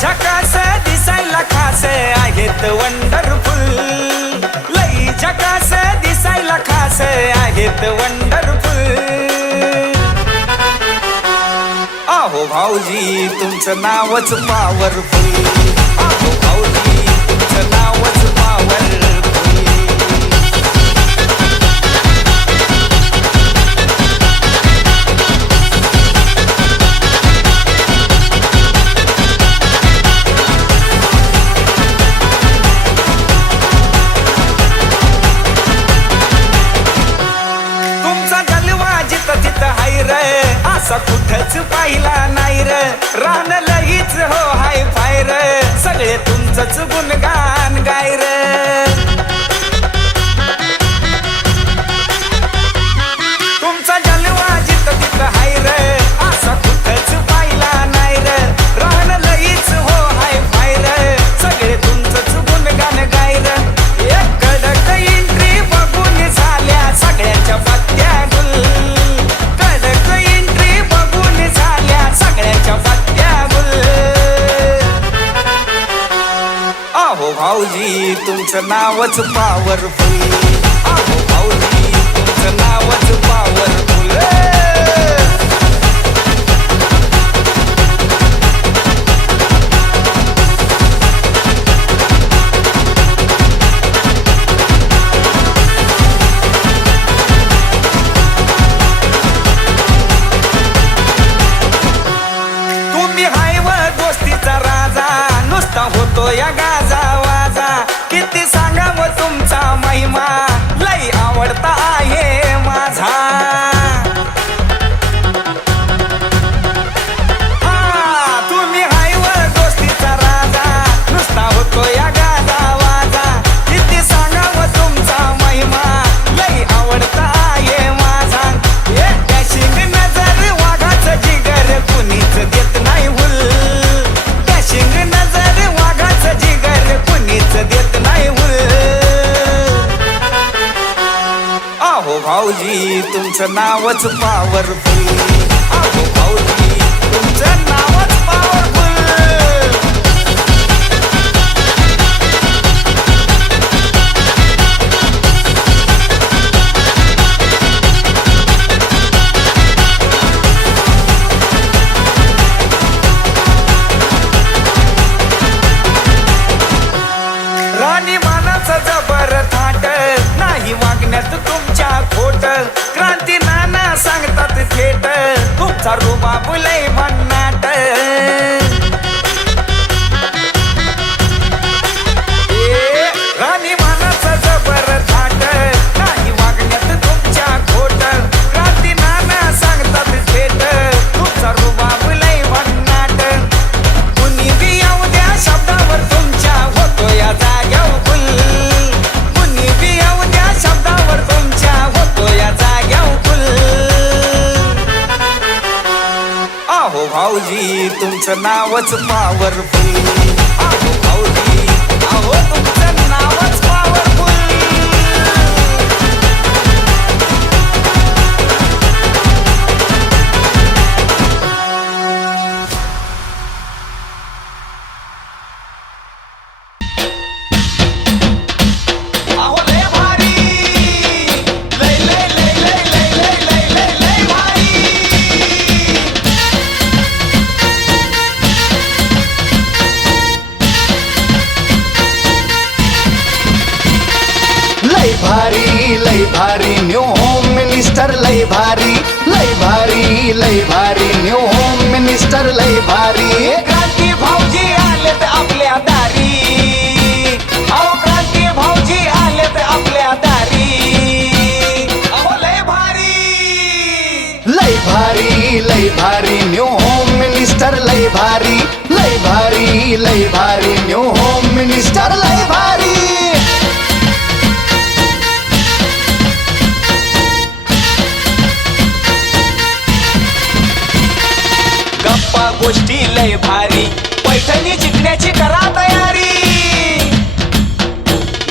झकास दिसायला खास आहेत वंडरफुल, लई झकास दिसायला खास आहेत वंडरफुल. आहो भाऊजी तुमचं नावच पॉवरफुल, आहो भाऊजी तुमचं नावच पॉवरफुल. असा कुठंच पाहिला नाही र, रान लईच हो हाय फाय र, सगळे तुमचंच गुणगान गाय र. तुमचा जलवा जिथं तिथं हाय र, असा कुठंच पाहिला नाही र, रान लईच हो हाय फाय र, सगळे तुमचंच गुणगान गाय र. एक कडक एंट्री बघून झाल्या सगळ्यांच्या पत्त्या गुल, आहो भाऊजी तुमचं नावच पॉवरफुल, आहो भाऊजी तुमचं नावच पॉवरफुल. तुम्ही हाय व दोस्तीचा राजा, नुसता होतो या गाजा वाजा, किती सांगावं तुमचा महिमा, लई आवडता आहे माझा. हा तुम्ही हाय व दोस्तीचा राजा, नुसता होतो या गाजा वाजा, किती सांगावं तुमचा महिमा, लई आवडता आहे माझा. डॅशिंग नजर वाघाचं जिगर कुणीच देत नाही हुल, डॅशिंग नजर वाघाचं जिगर कुणीच देत नाही हुल. आहो भाऊजी तुमचं नावच पॉवरफुल, आहो भाऊजी तुमचं नावच पॉवरफुल. राणी मानाचं जबर थाट, नाही वागण्यात तुमच्या खोट, क्रांती नाना सांगतात थेट, तुमचा रुबाब लय भन्नाट. राणी मानाचं जबर थाट, नाही वागण्यात तुमच्या खोट, क्रांती नाना सांगतात थेट, तुमचा रुबाब लय भन्नाट. कुणी बी येऊ द्या शब्दावर तुमच्या होतो या जाग्यावर फुल, कुणी बी येऊ द्या शब्दावर तुमच्या होतो या जाग्यावर फुल. आहो भाऊजी तुमचं नावच पॉवरफुल, आहो भाऊजी आहो तुमचं नावच पॉवरफुल. लय भारी न्यू होम मिनिस्टर, लय भारी लय भारी लय भारी न्यू होम मिनिस्टर, लय भारी. क्रांती भाऊजी आलेत आपल्या दारी, अहो क्रांती भाऊजी आलेत आपल्या दारी, अहो लय भारी लय भारी लय भारी न्यू होम मिनिस्टर, लय भारी लय भारी लय भारी न्यू होम मिनिस्टर, लय भारी. गप्पा गोष्टी लय भारी, पैठणी जिंकण्याची करा तयारी,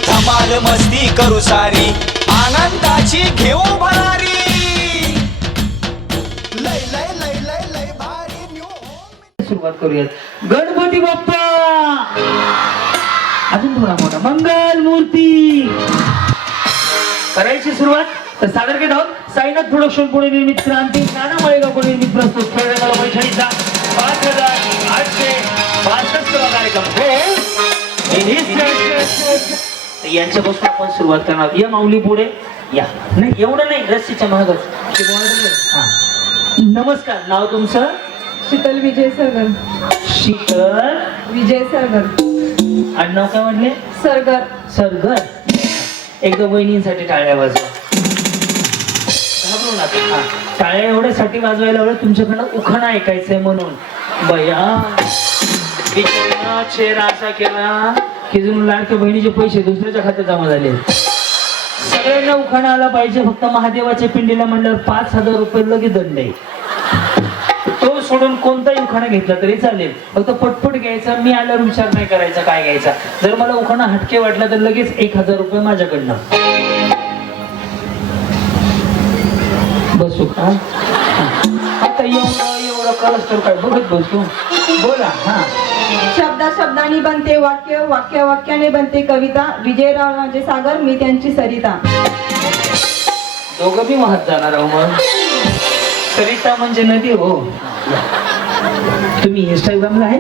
धमाल मस्ती करू सारी, आनंदाची घेऊ भरारी. लय लय लय लय लय भारी न्यू होम. सुरुवात करूयात. गणपती बाप्पा, अजून थोडा मोठा, मंगल मूर्ती. करायची सुरुवात. तर सादर करत आहोत साईनाथ प्रोडक्शन पुणे निर्मित क्रांती नाना माळेगाव पुणे निर्मित प्रस्तुत खेळण्याला पैठणीचा 5865 कार्यक्रम. यांच्यापासून आपण सुरुवात करणार. या माऊली पुढे या. नाही एवढं नाही, रस्सीच्या महागच. नमस्कार, नाव तुमचं? शीतल विजय सरगर. शीतल विजय सरगर. आडनाव काय म्हणले? सरगर. सरगर. एकदा वहिनींसाठी टाळ्या वाजवा. घाबरू नका. हा. टाळ्या एवढ्यासाठी वाजवायला हवं तुमच्याकडनं उखाणा ऐकायचंय म्हणून. बया चेहरा असा केला की जणू लाडक्या बहिणीचे पैसे दुसऱ्याच्या खात्यात जमा झाले. सगळ्यांना उखाणा आला पाहिजे. फक्त महादेवाच्या पिंडीला म्हणल्यावर 5,000 रुपये लगेच दंड आहे. तो सोडून कोणताही उखाणा घेतला तरी चालेल. फक्त पटपट घ्यायचा. मी आल्यावर विचार नाही करायचा काय घ्यायचा. जर मला उखाणा हटके वाटला तर लगेच 1,000 रुपये माझ्याकडनं. बसू का? आता एवढं कळस तर काय बघत बसू. बोला. हा. शब्दा शब्दाने बनते वाक्य, वाक्या वाक्याने बनते कविता. विजयराव राजे सागर, मी त्यांची सरिता. दोघं बी वाहत जाणार आहो. मग सरिता म्हणजे नदी हो. तुम्ही इंस्टाग्रामला आहे?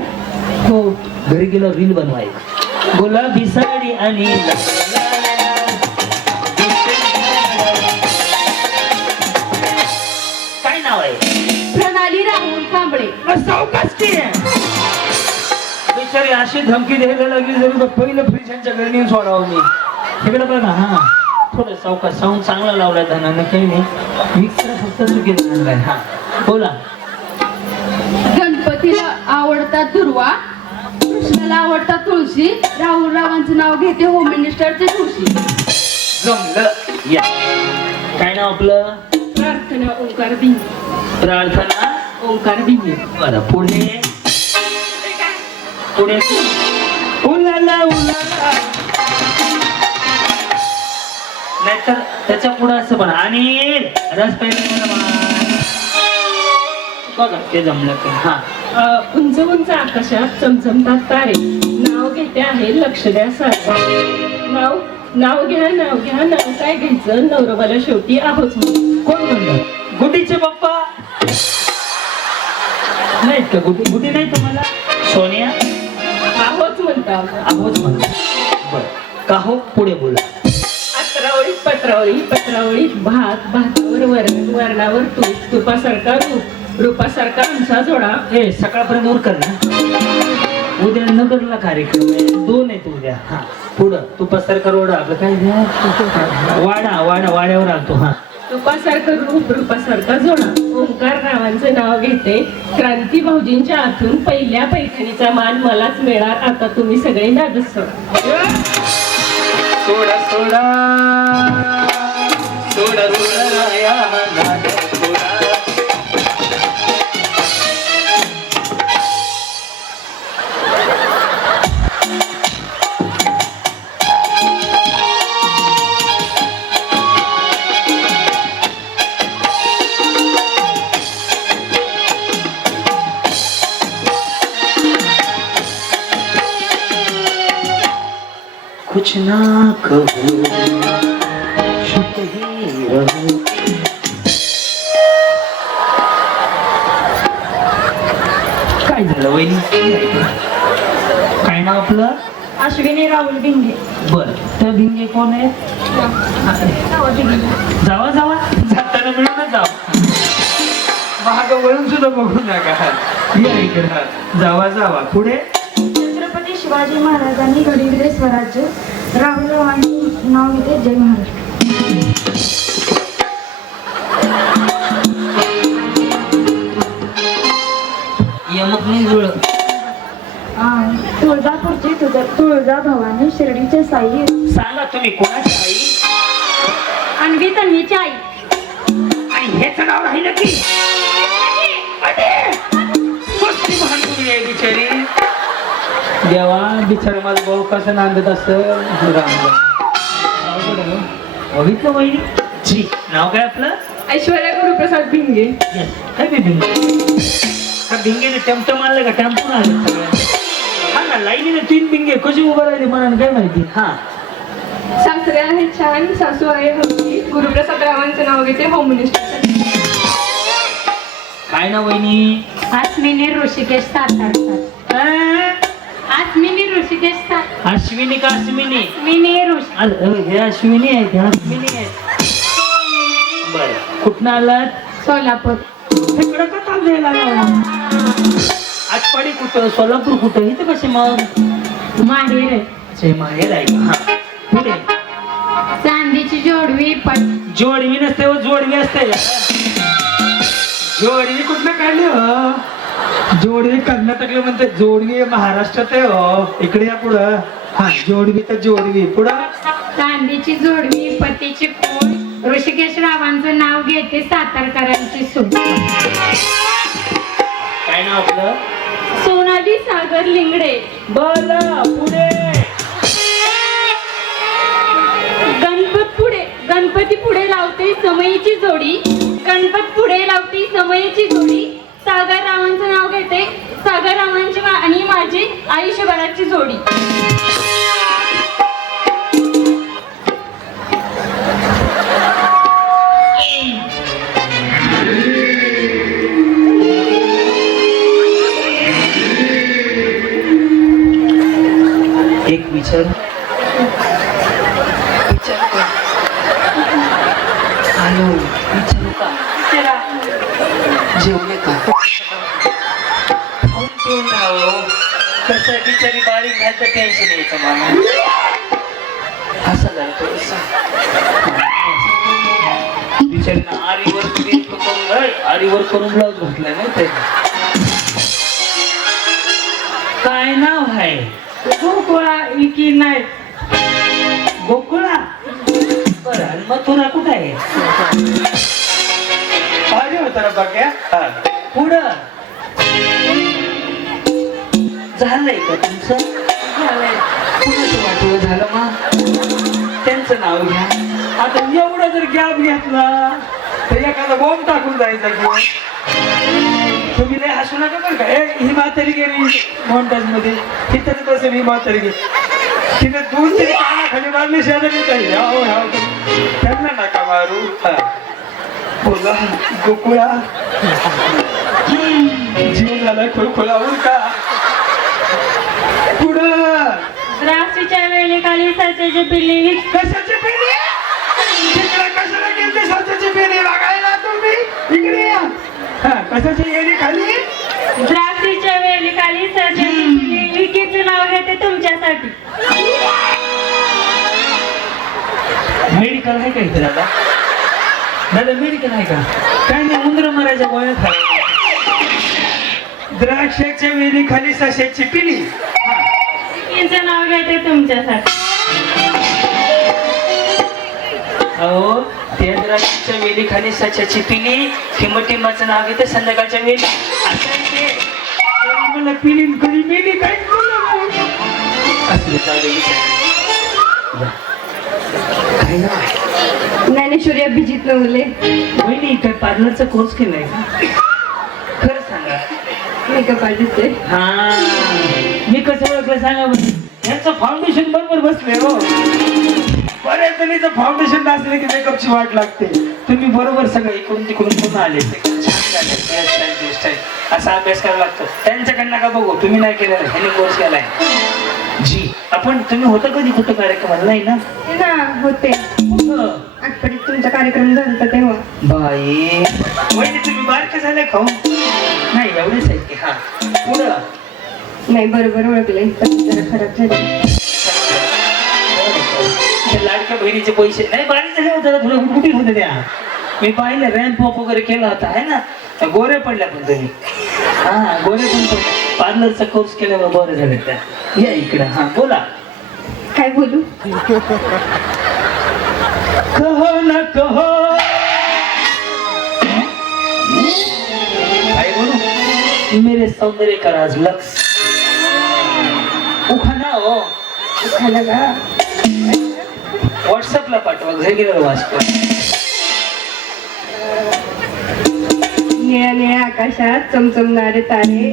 हो. घरी गेलो रील बनवाय. गुलाबी साडी आणि काय नाव आहे? प्रणाली राहुल कांबळे. सावकाश की बिचारी अशी धमकी द्यायला लागली जरी पहिलं फ्रीजच्या घरी नेऊन सोडावं मी. तिकडे बघा. हा थोडं सावकाश. साऊंड चांगला लावलाय धनानं. काही नाही. मिक्सर फक्त चुकीत आणलाय. हा बोला. गणपतीला आवडतात दुर्वा, कृष्णाला आवडतात तुळशी, राहुल रावांचं नाव घेते होम मिनिस्टरचे खुर्शी. जमलं. या. काय नाव आपलं? प्रार्थना ओंकार भिंगे. प्रार्थना ओंकार भिंगे. बरं. पुढे पुढे उलाला उलाला. नाहीतर त्याच्या पुढे असं पण आणि रस पाहिजे बघा. ते जमलं ते. हा. उंच उंच आकाशात चमचमतात तारे, नाव घेते आहे लक्ष द्या सारे. नाव नाव घ्या नाव घ्या, नाव काय घ्यायचं, नवरोबाला शेवटी आहोत. कोण म्हणलं? गुड्डीचे पप्पा नाहीत का? गुड्डी गुड्डी नाही तुम्हाला? सोनिया आहोत म्हणता. आहोत म्हणता. बरं. का हो? पुढे बोला. अत्रावळीत पत्रावळी, पत्रावळीत भात, भातावर वरण, वरणावर तूप, तुपासारखा रूप, रूपासारखा आमचा जोडा. हे सकाळपर्यंत उर कर ना. उद्या नगरला कार्यक्रम आहे. 2 आहेत उद्या. हा पुढं तुपासारखा रोडा आपलं काय वाडा वाडा वाड्यावर आलतो. हा तुपासारखं रूप, रूपासारखा जोडा. ओंकार रावांचं नाव घेते. क्रांती भाऊजींच्या हातून पहिल्या पैठणीचा मान मलाच मिळणार. आता तुम्ही सगळे नादच सोडा. सोडा सोडा सोडा सोडा या नाद सोडा. कुछ ना कहो चुप ही रहो. काय झालं वहिनी? काय नाव आपलं? अश्विनी राहुल भिंगे. बर. त्या भिंगे कोण आहे? जावा जावा. जाताना मिळूनच जावा. महाग वळून सुद्धा बघू नका. या इकडं. जावा जावा. पुढे. छत्रपती शिवाजी महाराजांनी घडविले स्वराज्य, राहुल रावांचे नाव घेते जय महाराष्ट्र. यमक नाही जुळ. तुळजापूरची तुळजा भवानी, शिर्डीचे साई, सांगा तुम्ही कोणाची आई? अन्वी तन्वीची आई. आणि हेच नाव राहिलं की कसली महान तुम्ही आहे बिचारी. देवा बिचारा माझा भाऊ कसं नांदत असं. बघितलं वहिनी जी. नाव काय आपलं? ऐश्वर्या गुरुप्रसाद भिंगे. काय बी भिंगे. का भिंगेने टेम्पटम आणलं का टेम्पो आले सगळ्या हा ना लाईनीने 3 भिंगे कशी उभं राहिले मला काय माहिती हा सासरे आहे छान, सासू आहे हक्की, गुरुप्रसाद रावांचं नाव घेते होम मिनिस्टर. काय ना वहिनी अस्मिनी ऋषिकेश सातारकर. अस्मिनी ऋषिकेश सातार. अश्विनी का अश्विनी अस्मिनी ऋषी. हे अश्विनी आहे हे अश्विनी आहे बरं कुठनं आलात सोलापूर. तिकडं का ताप द्यायला आटपाडी कुठं सोलापूर कुठं इथं कसे मग माहेर. माहेर आहे का हा पुढे चांदीची जोडवी पट. जोडवी नसते हो जोडवी असते जोडवी कुठनं काढली हो जोडवी कर्नाटकला म्हणते जोडवी महाराष्ट्रात आहे हो इकडे या पुढं हा जोडवी तर जोडवी पुढं चांदीची जोडवी पतीची कोण ऋषिकेश रावांचं नाव घेते सातारकरांची सून. काय नाव आपलं सोनाली सागर लिंगडे. बोला पुढे गणपती पुढे लावते समयीची जोडी. गणपत पुढे लावते समयीची जोडी. सागर रावांचं नाव घेते सागर रावांची आणि माझी आयुष्यभराची जोडी. एक विचार हॅलो विचारू का जेवले का कसं बिचारी बारीक घालतं टेन्शन यायचं मला असं झालं थोडंसं बिचारीनं आरीवर करून ब्लाऊज घातलाय नाही ते काय नाव आहे गोकुळा विकी नाईक. गोकुळा बरं आणि मथुरा कुठं आहे अरे होता ना बघ्या पुढं झालंय का तुमचं झालंय कुणाचं वाटवं झालं मग त्यांचं नाव घ्या आता एवढा जर गॅप घेतला तर एखादा बॉम्ब टाकून जायचा किंवा तुम्ही लय हसू नका बरं का ही म्हातारी गेली मॉन्टाज मध्ये तिथं बसेल ही म्हातारी गेली तिने 2-3 कानाखाली मारली शेजारी पाहिजे त्यांना नका मारू बोला गोकुळा जीव झाला खोळखोळावर का पुढं द्राक्षीच्या वेळेखाली साच्याची पिल्ली. कशाची पेढी तिकडे कशाला गेलते साच्याची पेढी बघायला तुम्ही इकडे या कशाची गेली खाली द्राक्षीच्या वेळेखाली साच्याची पिल्ली. विकीचं नाव घेते तुमच्यासाठी. मेडिकल आहे का इथे दादा दादा मेडिकल आहे का काय नाही उंदर मारायच्या गोळ्या खायला द्राक्षाच्या वेली खाली सशाची पिली विकीचं नाव घेते तुमच्यासाठी. अहो त्या द्राक्षाच्या वेली खाली सशाची पिली टिंबाचं नाव घेते संध्याकाळच्या वेली मला पिली कधी पिली काय काय नाव आहे ज्ञानेश्वरी अभिजित नवले. वहिनी काय पार्लरचा कोर्स केलाय का खरं सांगा मेकअप आर्टिस्ट आहे. हा मी कसं ओळखलं सांगा बरं यांचं फाउंडेशन बरोबर बसले हो बऱ्याच जणीचं फाउंडेशन नसले की मेकअपची वाट लागते तुम्ही बरोबर सगळं इकडून तिकडून पूर्ण आले छान झाले असा अभ्यास करावा लागतो त्यांच्याकडनं का बघू तुम्ही नाही केलेला ह्याने कोर्स केलाय जी आपण तुम्ही होतं कधी कुठं कार्यक्रमाला नाही ना होते आठवड्यात तुमचा कार्यक्रम झाला तेव्हा. बाई वहिनी तुम्ही बारके झाले खाऊ नाही एवढेच आहेत की हा पुढं नाही बरोबर ओळखले जरा खराब झाले. लाडक्या बहिणीचे पैसे नाही बारीक झाले होते थोडं कुठे होते त्या मी पाहिलं रॅम्प वॉक वगैरे केला होता आहे ना गोरे पडल्या पण तुम्ही हा गोरे पण पडले पार्लरचा कोर्स केल्यावर गोरे झाले त्या या इकडे हा बोला काय बोलू कहो ना कहो काय बोलू मेरे सौंदर्य का राज लक्स उखाणा हो खाला का व्हॉट्सअपला पाठवा घरी गेल्यावर वाचतो निळ्या निळ्या आकाशात चमचमणारे तारे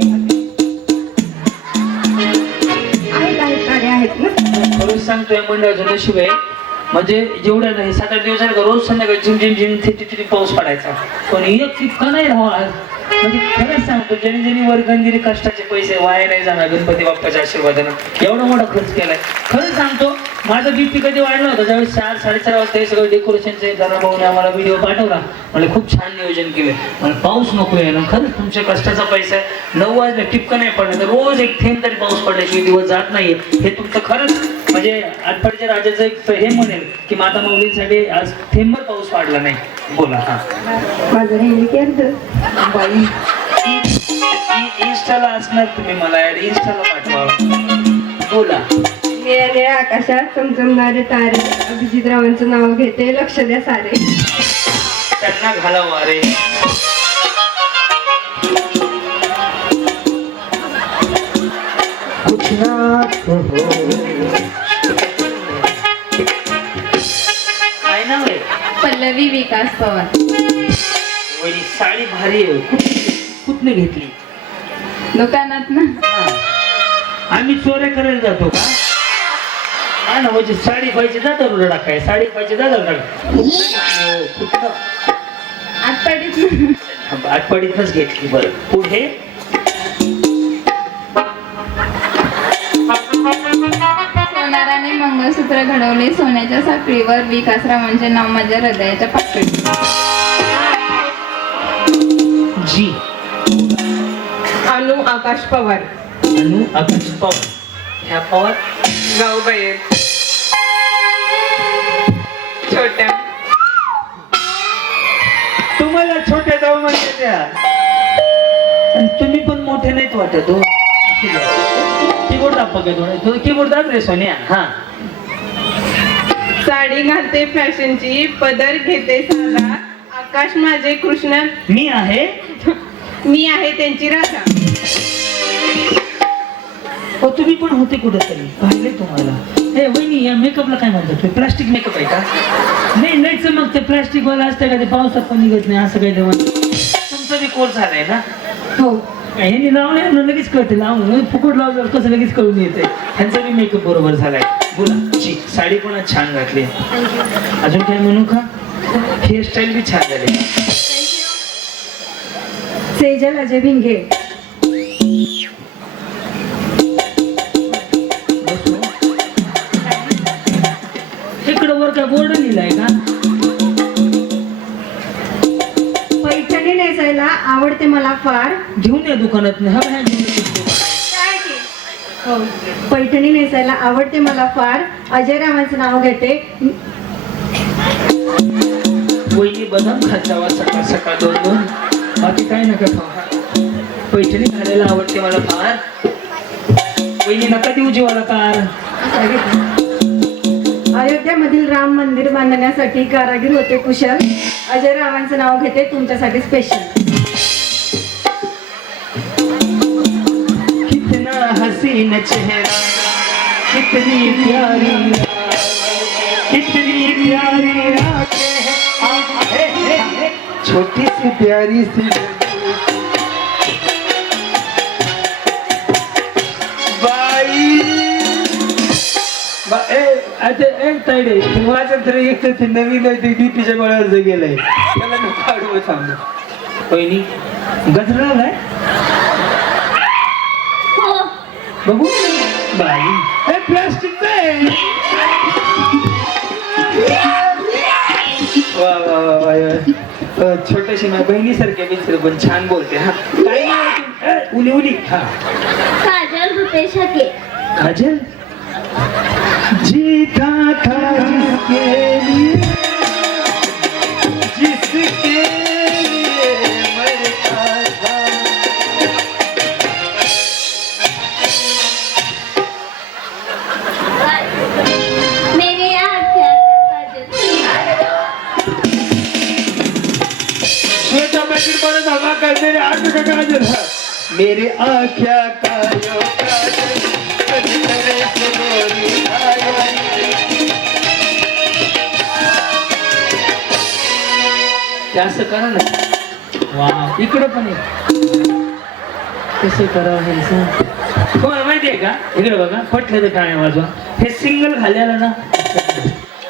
आहेत तारे आहेत ना. खरंच सांगतोय मंडळाचं नशीब आहे. म्हणजे जेवढ्या नाही 7-8 दिवस झाले का रोज संध्याकाळी झिम झिम झिम थिटी पाऊस पडायचा, पण एक इतका नाही राहा आज. म्हणजे खरंच सांगतो, ज्यांनी ज्यांनी वर्गण दिले कष्टाचे पैसे वाया नाही जाणार गणपती बाप्पाच्या आशीर्वादानं. एवढा मोठा खर्च केलाय. खरंच सांगतो, माझा बीपी कधी वाढला होता ज्यावेळेस 4-4:30 वाजता हे सगळं डेकोरेशनचे भाऊने आम्हाला व्हिडिओ पाठवला. म्हणजे खूप छान नियोजन केलं. मला पाऊस नको आहे ना, खरंच तुमच्या कष्टाचा पैसा आहे. 9 वाजता टिपकं नाही पडलं तर रोज एक थेंब तरी पाऊस पडल्याशिवाय दिवस जात नाहीये. हे तुमचं खरंच म्हणजे आठवड्याच्या राजाचं एक हे म्हणेल की माता माऊलींसाठी आज थेंबभर पाऊस पडला नाही. बोला. हा माझं राहिलं की अर्ध. बाई इंस्टाला असणार, तुम्ही मला इंस्टाला पाठवा. बोला. निळ्या निळ्या आकाशात चमचमणारे तारे अभिजितरावांचं नाव घेते लक्ष द्या सारे. त्यांना घालावा रे. काय नाव आहे? पल्लवी विकास पवार. वहिनी साडी भारी आहे. कुठने घेतली? दुकानात ना. आम्ही चोऱ्या करायला जातो का? हा ना, म्हणजे साडी पाहिजे जातो रोडा काय, साडी पाहिजे जातो कुठं आठवडीत आठवडीतच घेतली. बरं, पुढे. सोनाराने मंगळसूत्र घडवले सोन्याच्या साखळीवर, विकासरावांचे नाव माझ्या हृदयाच्या पाकळीत. जी. अनु आकाश पवार. अनु आकाश पवार. ह्या पवार गावबाई छोट्या. तुम्हाला छोट्या जाऊ म्हणते त्या, आणि तुम्ही पण मोठे नाहीत वाटत हो. कीबोर्ड दाब बघा थोडं, कीबोर्ड दाब रे सोन्या. हा. साडी घालते फॅशनची, पदर घेते साधा, आकाश माझे कृष्ण, मी आहे त्यांची राधा. हो, तुम्ही पण होते कुठेतरी, पाहिले तुम्हाला. हे वहिनी, या मेकअपला काय म्हणतात? प्लास्टिक मेकअप आहे का? नाही नाही, मग ते प्लास्टिक वाला असतं का, ते पावसात पण निघत नाही असं काही तेव्हा. तुमचा बी कोर्स झालाय ना? हो. ह्यांनी लावले लगेच कळते, लावून फुकट लावलं कसं लगेच कळून येते. ह्यांचा बी मेकअप बरोबर झालाय. बोला. जी, साडी पण आज छान घातली. अजून काय म्हणू का? हेअरस्टाईल बी छान झाली. सेजल अजय भिंगे. इकडं वर काय बोर्ड लिहिलाय का? पैठणी नेसायला आवडते मला फार. घेऊन या दुकानात. हो. पैठणी नेसायला आवडते मला फार, अजय रावांचं नाव घेते. वहिनी बदाम खात जावा सकाळ सकाळ 2-2. बाकी काय नका खाऊ. पैठणी घालायला आवडते मला फार. वहिनी नका देऊ जीवाला कार. अयोध्यामधील राम मंदिर बांधण्यासाठी कारागीर होते कुशल, अजय रावांचं नाव घेते तुमच्यासाठी स्पेशल. कितना हसीन चेहरा, कितनी प्यारी, कितनी प्यारी आंखें हैं, छोटी सी प्यारी सी बाई. आता एक ताईडे माझ्या तरी एक तर नवीन आहे ते डीपीच्या गोळ्यावर गेलंय, त्याला मी काढू सांगतो. पहिली गजरा काय बघू बाई, प्लास्टिक आहे. वा वा वा वा, छोट्याशी माझ्या बहिणीसारख्या बिलसर पण छान बोलते. हा, काय नाव आहे तुमचं? उली उली. हा, काजल रुपेश हके. काजल. जीता था जिसके लिए, जिसके लिए मरता था. मेरे आँखें श्वेता पैकेट मध्ये धागा कर, मेरे आंख का काजल. हा, मेरे आँख्या का यो काजल, कभी करे सुनोरी आया. ते असं करा ना. वा इकडे पण आहे. कसं करावं हे सांग. तुम्हाला माहितीये का इकडे बघा पटलं तर काय वाजवा. हे सिंगल खाल्ल्याला ना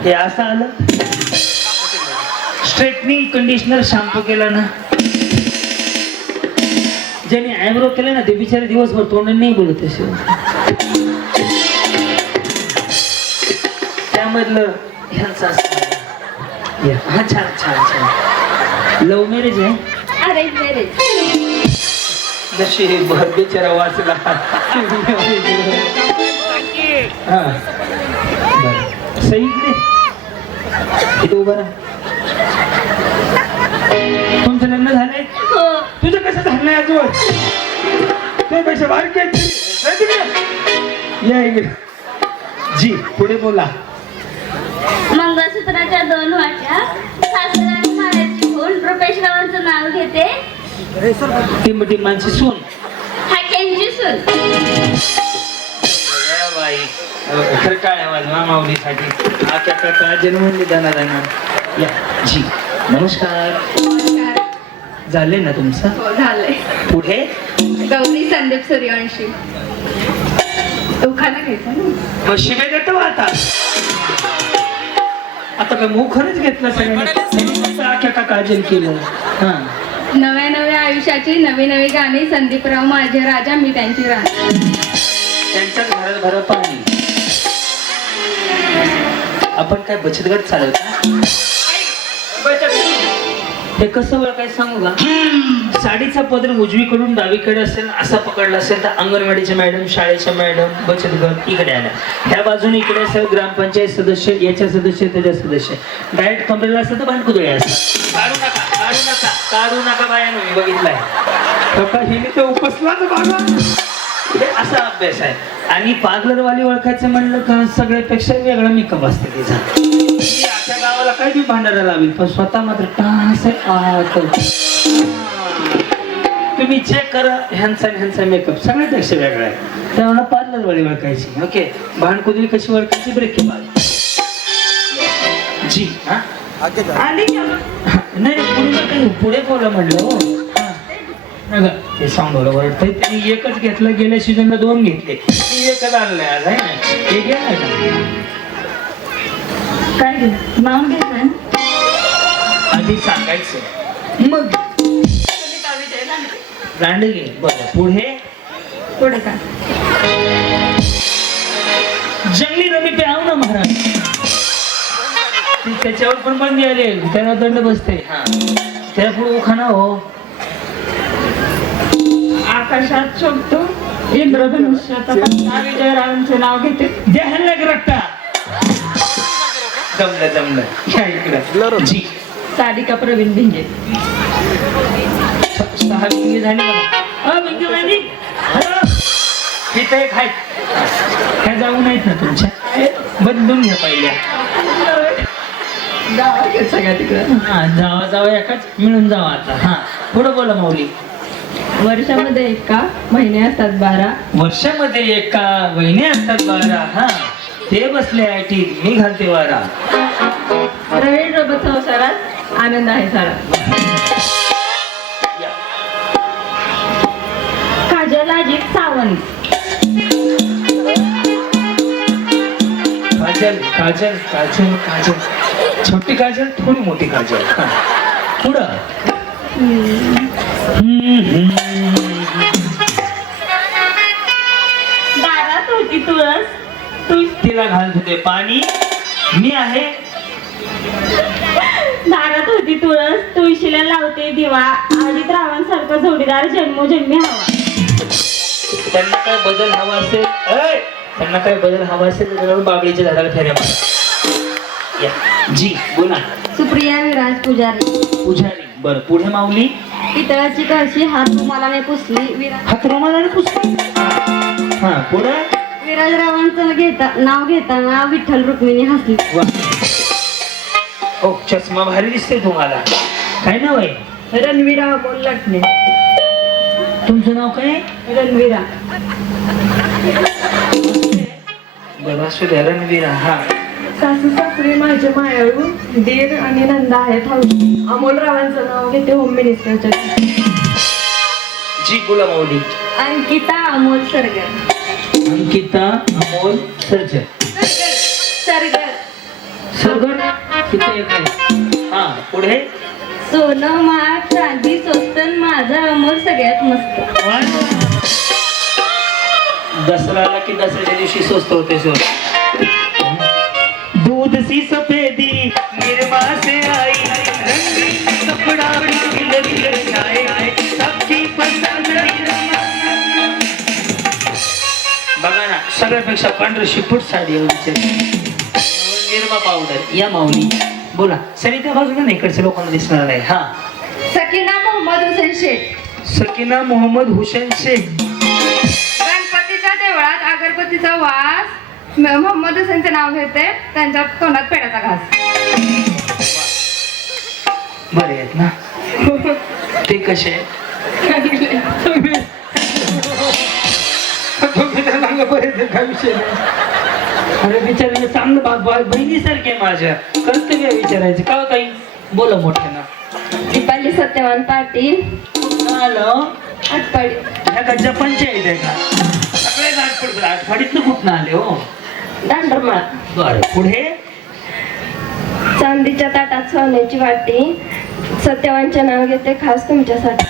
हे असं आलं. स्ट्रेटनिंग कंडिशनर शॅम्पू केला ना ज्याने आयब्रो केले ना ते बिचारे दिवसभर तोंड नाही बोलत असे. त्यामधलं ह्यांचं असं. या, हा छान छान छान. लव्ह मॅरेज आहे अरेंज मॅरेज. जशी बिचारा वाचला. हा बरं सही इकडे इथे उभं राहा. तुमचं लग्न झालंय? तुझं कसं झालंय अजून? त्यापेक्षा बारकी आहेत तुम्ही. या इकडे. जी पुढे बोला. मंगळसूत्राच्या 2 वाट्या सासर आणि माहेरची होऊन रुपेश रावांचं नाव घेते. ती माणशी सून. हाक्यांची सून. बाई खरं काय आवाज मामावलीसाठी आता काका जन्मून जाणार आहे ना. या जी नमस्कार. झाले ना तुमचं? हो झालंय. पुढे गौरी संदीप सूर्यवंशी. दुखाना घ्यायचा ना. मग शिवे देतो आता. आता काय मुखरच घेतलं सगळ्यांनी काजल केलं. हा नव्या नव्या आयुष्याची नवी नवी गाणी. संदीपराव माझे राजा मी त्यांची राणी. त्यांच्याच घरात भर पाणी. आपण काय बचत गट चालवता? हे कसं बरं काय सांगू का. साडीचा पदर उजवीकडून डावीकडे असेल असा पकडला असेल तर अंगणवाडीच्या मॅडम शाळेच्या मॅडम बचत गट इकडे आल्या. ह्या बाजूने इकडे असेल ग्रामपंचायत सदस्य याच्या सदस्य त्याच्या सदस्य. डायरेक्ट कमरेला असेल तर भांडकुदळे असतात. काढू नका काढू नका काढू नका बायानो. मी बघितलंय हिने तर उपसलाच बाबा. हे असा अभ्यास आहे. आणि पार्लरवाली ओळखायचं म्हणलं का सगळ्यापेक्षा वेगळा मेकअप असते तिचा. ती आख्या गावाला काय बी भांडारा लावेल पण स्वतः मात्र टास तुम्ही चेक करा. ह्यांचा मेकअप सगळ्यापेक्षा वेगळा आहे. त्यामुळे पार्लरवाली ओळखायची. ओके भांडकुदळी कशी ओळखायची ब्रेक जी. हा नाही पुढे पुढे बोला म्हणलं. हो ते साऊंड ओरडतंय. त्यांनी एकच घेतलं. गेल्या सीझनला 2 घेतले. एकच आणलंय आज आहे ना. हे घ्या ना. काय नाव घ्यायचं आधी सांगायचं मग ब्रँड घे. बरं पुढे पुढे का. जंगली रमी पे आव ना महाराज. त्याच्यावर पण बंदी आली. त्याला दंड बसते. हा त्याला पुढे उखाणा हो. आकाशात शोभतो इंद्रधनुष्याचा पत्ता. विजयरावांचे नाव घेते. द्यायला रट्टा. जमलं या इकडं. जी सारिका प्रवीण भिंगे. 6 भिंगी झाली बघा. भिंगी झाली. तिथे एक आहेत. ह्या जाऊ नाहीत ना तुमच्या. बदलून घ्या पहिल्या. सगळ्या तिकडे. हा जावा एकाच मिळून जावा आता. हा पुढं बोला माऊली. वर्षामध्ये 1 महिने असतात 12. वर्षामध्ये 1 महिने असतात 12. हा ते बसले आयटी मी घालते वारा. रवी सोबत संसारात आनंद आहे सारा. काजल अजित सावंत. काजल काजल काजल काजल. छोटी काजल थोडी मोठी काजल. हा पुढं. दारात होती तुळस. तू तिला घालत होते पाणी. मी आहे. दारात होती तुळस. तुळशीला लावते दिवा. अजित रावांसारखा जोडीदार जन्मोजन्मी हवा. त्यांना काय बदल हवा असेल. त्यांना काय बदल हवा असेल तर बाबळीच्या झाडाला फेऱ्या मारा. या जी बोला. सुप्रिया विराज पुजारी. पुजारी. बरं पुढे माऊली. पितळाची कळशी हात रुमालाने पुसली. हात रुमालाने पुसली. हा पुढे. विराजरावांचं नाव घेताना विठ्ठल रुक्मिणी हसली. वा. ओ चष्मा भारी दिसते तुम्हाला. काय नाव आहे? रणवीरा बोल लागणे. तुमचं नाव काय? रणवीरा. बरं असू द्या रणवीरा. हा सासू सासरे माझे मायाळू दीर आणि नंदा आहेत अमोल रावांचं नाव घेते होम मिनिस्टरच्या. जी बोला माऊली. अंकिता अमोल सरगर. अंकिता अमोल सरगर. सरगर. सरगर किती एक आहे. हा पुढे. सोनं महाग चांदी स्वस्त माझा अमोल सगळ्यात मस्त. दसऱ्याला की दसऱ्याच्या दिवशी स्वस्त होते सर. दूध सी सफेदी निरमा से आई रंगीन कपड़ा खिल खिल आए सबकी पसंद. बघा ना सगळ्यापेक्षा पांढर शिपूट साडी एवढीच निरमा पावडर. या माऊली बोला. सरी त्या बाजूला नाही इकडच्या लोकांना दिसणार नाही. हा. सकीना मोहम्मद हुसेन शेख. सकीना मोहम्मद हुसेन शेख. गणपतीच्या देवळात अगरबत्तीचा वास मोहम्मद हुसेनचे नाव घेते त्यांच्या तोंडात पेड्याचा घास. बरे आहेत ना ते कसे आहेत. अरे विचारायला चांगलं बहिणीसारखे माझ्या कर्तव्य विचारायचं का काही. बोला मोठ्यानं. दीपाली सत्यवान पाटील. आलं आटपाडी. ह्या का पंचायत आहे का. सगळे आठवडीतनं कुठनं आले हो. दांडरमाळ. बरं पुढे. चांदीच्या ताटात सोन्याची वाटी सत्यवानचे नाव घेते खास तुमच्यासाठी.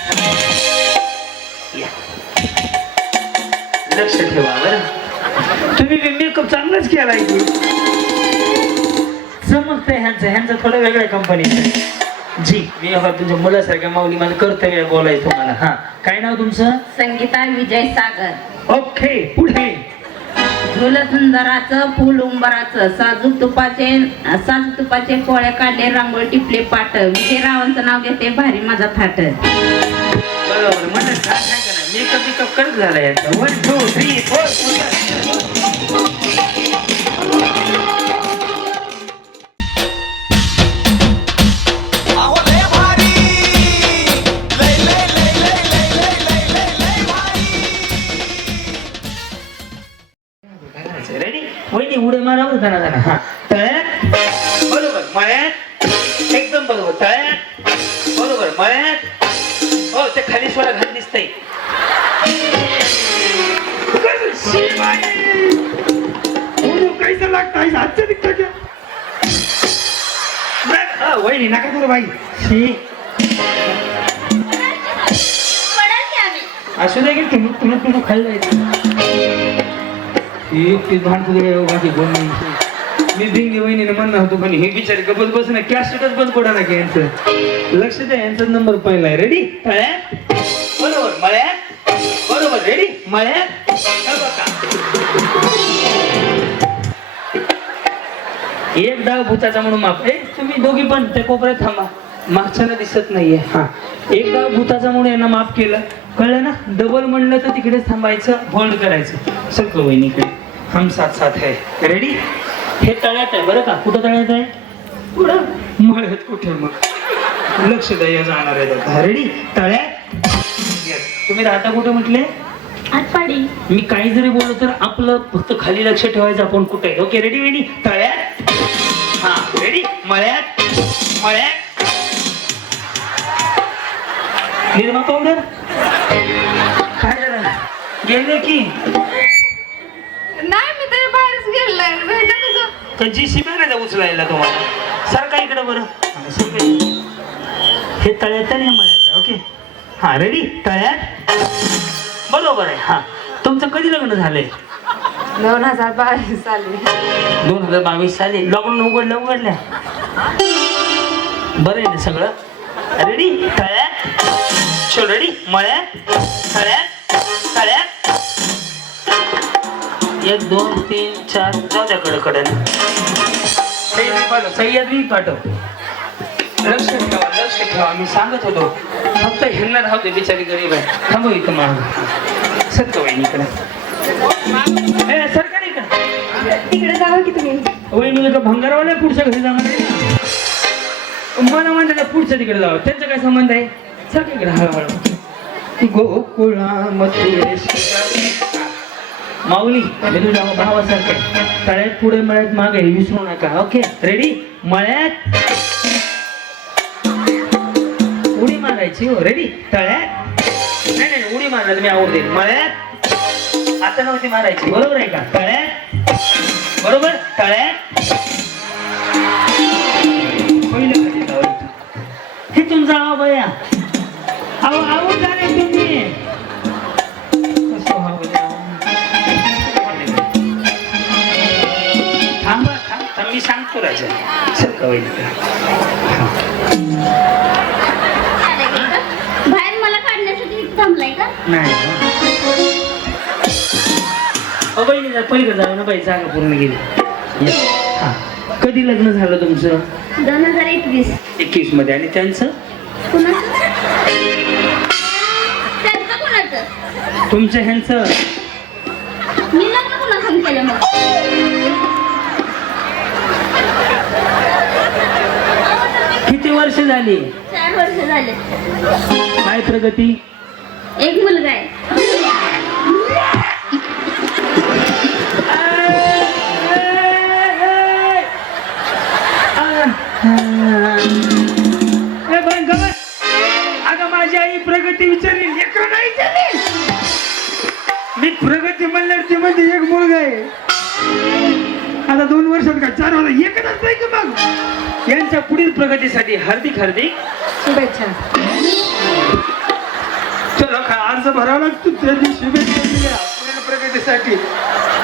या. लक्ष ठेवा बरं. तुम्ही मेकअप चांगलाच केलाय की. चमकतंय ह्यांचं थोडं वेगळ्या कंपनीचं. जी मी तुमच्या मुलासारख्या माऊली माझं कर्तव्य बोलायचं तुम्हाला. हा काय नाव तुमचं. संगीता विजय सागर. ओके पुढे. फुलसुंदराचं फुल उंबराचं साजूक तुपाचे पोळ्या काढले रांगोळी टिपले पाट विजयरावांचं नाव घेते भारी माझा थाट. बरोबर म्हणत मेकअप बिकअप करत झाला यांचा. 1 2 3 4. अहो लय भारी लय लय लय लय लय लय लय लय लय भारी. रेडी. वहिनी उडे मारा बरं जाणार जाणार. हा तळ्यात. बरोबर मळ्यात. एकदम बरोबर तळ्यात. बरोबर मळ्यात. हो ते खाली सोडा घाल दिसतंय. वहिनी नका करू बाई. असू दे की तुम्ही खाली जायचं. मी भिंगी वहिनीने म्हणणार होतो पण हे बिचारी गपत बस ना कॅसेटच बंद पडा ना की यांचं. लक्ष द्या यांचा नंबर पहिला आहे. रेडी तळ्यात. बरोबर मळ्यात. बरोबर रेडी मळ्यात. एक डाव भूताचा म्हणून माफ. तुम्ही दोघी पण त्या कोपऱ्यात थांबा. मागच्याला दिसत नाहीये. हा एक डाव भूताचा म्हणून यांना माफ केलं. कळलं ना. डबल म्हणलं तर तिकडेच थांबायचं. होल्ड करायचं. सगळं वहिनीकडे हम साथ साथ है. रेडी. हे तळ्यात आहे बरं का. कुठं तळ्यात आहे. पुढं मळ्यात कुठे मग लक्ष द्या जाणार आहे. रेडी तळ्यात. तुम्ही राहता कुठे म्हटले. आटपाडी. मी काही जरी बोललो तर आपलं फक्त खाली लक्ष ठेवायचं आपण कुठे आहे. ओके रेडी वेडी तळ्यात. हा रेडी मळ्यात. मळ्यात. निरमा पावडर. काय झालं गेले की नाही मी तरी बाहेरच गेलोय. जीसीबी नाही उचलायला तुम्हाला. सारखा इकडे बरं. हे तळ्यात आणि हे मळ्यात. ओके हा रेडी तळ्यात. बरोबर आहे. हा तुमचं कधी लग्न झालंय. 2022 साली. 2022 साली लॉकडाऊन उघडल्या. बरं आहे ना सगळं. रेडी तळ्यात. चल रेडी मळ्यात. तळ्यात. तळ्यात. 1 2 3 4 जाऊ द्या कडे सह्याद्री पाठव. लक्ष ठेवा मी सांगत होतो फक्त ह्यांना राहू दे बिचारी गरीब आहे. थांबव इथं माग. सत्य वहिनीकडे. सरकार इकडे तिकडे जावा की तुम्ही. वहिनीला का भंगारवाला पुढच्या घरी जाणार आहे. मला म्हणतात पुढच्या तिकडे जावं. त्यांचा काय संबंध आहे. सर इकडे हळूहळू. गोकुळामध्ये माऊली मी तुझ्या भावासारखं तळ्यात पुढे मळ्यात मागे विसरू नका. Okay ready? मळ्यात उडी मारायची. हो रेडी? तळ्यात नाही नाही उडी मारणार मी आवडते. मळ्यात आता नव्हती मारायची. बरोबर आहे का? तळ्यात बरोबर. तळ्यात पहिलं खाली लावायचं. हे तुमचा आवा बया आवड झाले तुम्ही. कसं व्हावं थांबा थांब मी सांगतो राजा. सर बाहेर मला काढण्यासाठी इथं थांबलाय का? नाही बहिणी जा पलीकडे जाऊ ना बाई जागा पूर्ण गेली. हा कधी लग्न झालं तुमचं? 2021. 21 मध्ये. आणि त्यांचं? कुणाचं? त्यांचं कुणाचं? तुमच्या ह्यांचं? मी लग्न कुणाचं केलं मग? किती वर्ष झाली? 4 वर्ष झाले. काय प्रगती? एक मुलगा आहे. अगं माझी आई प्रगती विचारली लेकरं नाही झाली. मी प्रगती म्हणल्यावर ती म्हणजे एक मुलगा आहे. आता 2 वर्षात का 4 वर्षात एकच नाही का? मग यांच्या पुढील प्रगतीसाठी हार्दिक हार्दिक शुभेच्छा. चला काय अर्ज भरावा लागतो त्या दिवशी शुभेच्छा पुढील प्रगतीसाठी.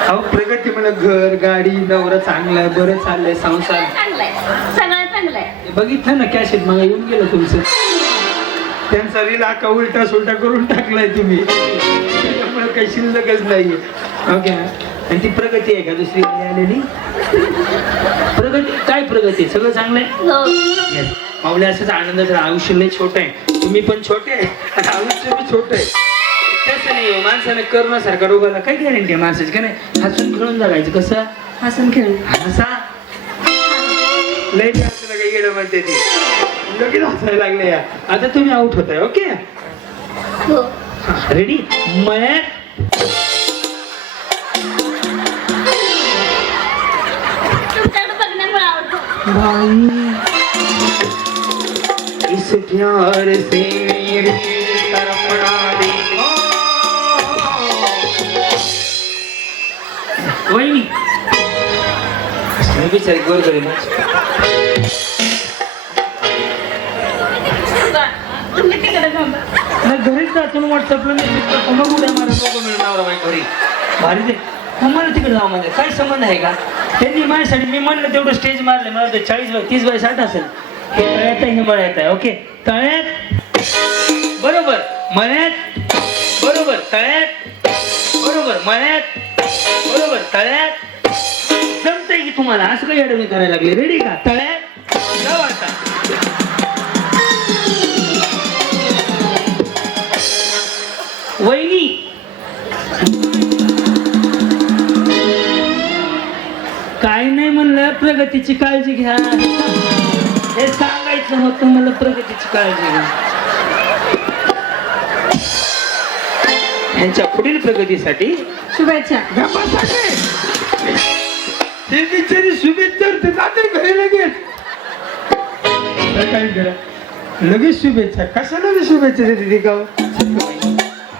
अहो प्रगती मला घर गाडी नवरा चांगलाय बरं चाललंय संसार चांगलाय सगळं चांगलंय. बघितलं ना कॅशेट मग येऊन गेलं तुमचं. त्यांचा रील आका उलटा सुलटा करून टाकलाय तुम्ही. त्याच्यामुळे काही शिल्लकच नाहीये. ओके ना? आणि ती प्रगती आहे का दुसरी आलेली? प्रगती काय प्रगती? सगळं चांगलंय. हो. Yes. माऊली असंच आनंदाचं आयुष्य लय छोटं आहे. तुम्ही पण छोटे आहे आणि आयुष्य बी छोटं आहे. तसं नाही हो, माणसाने करोनासारखा रोगाला काय गॅरंटी आहे माणसाची का नाही? हसून खेळून जगायचं. कसं हसून खेळून? हसा लय असं काही गेलं म्हणते ती लगेच हसायला लागले. या आता तुम्ही आउट होताय. ओके हो. रेडी? मळ्यात तुमच्याकडे बघण्यामुळे आवडतो. इस प्यार से मेरी तड़पना दे. वहिनी बिचारी गोर करेल. तुम्ही तिकडे थांबा. घरीच जातो व्हॉट्सअपला मेसेज करतो. मग उद्या मला दोघं मिळणार बाई घरी भारी दे. मला तिकडे जावं म्हणजे काय संबंध आहे का? त्यांनी माझ्यासाठी मी म्हणलं तेवढं स्टेज मारले. मला ते 40 बाय 30 बाय 60 असेल. हे तळ्यात आहे हे मळ्यात आहे. ओके तळ्यात बरोबर मळ्यात बरोबर तळ्यात बरोबर मळ्यात बरोबर तळ्यात. जमतंय की तुम्हाला? असं काही अडवणी करायला लागले. रेडी का? तळ्यात जाऊ आता. वहिनी काय नाही म्हणलं प्रगतीची काळजी घ्या हे सांगायचं होतं मला. प्रगतीची काळजी घ्या. यांच्या पुढील प्रगतीसाठी शुभेच्छा. ते बिचारी शुभेच्छा घरी लगेच काय करा लगेच शुभेच्छा. कशाला शुभेच्छा देते का?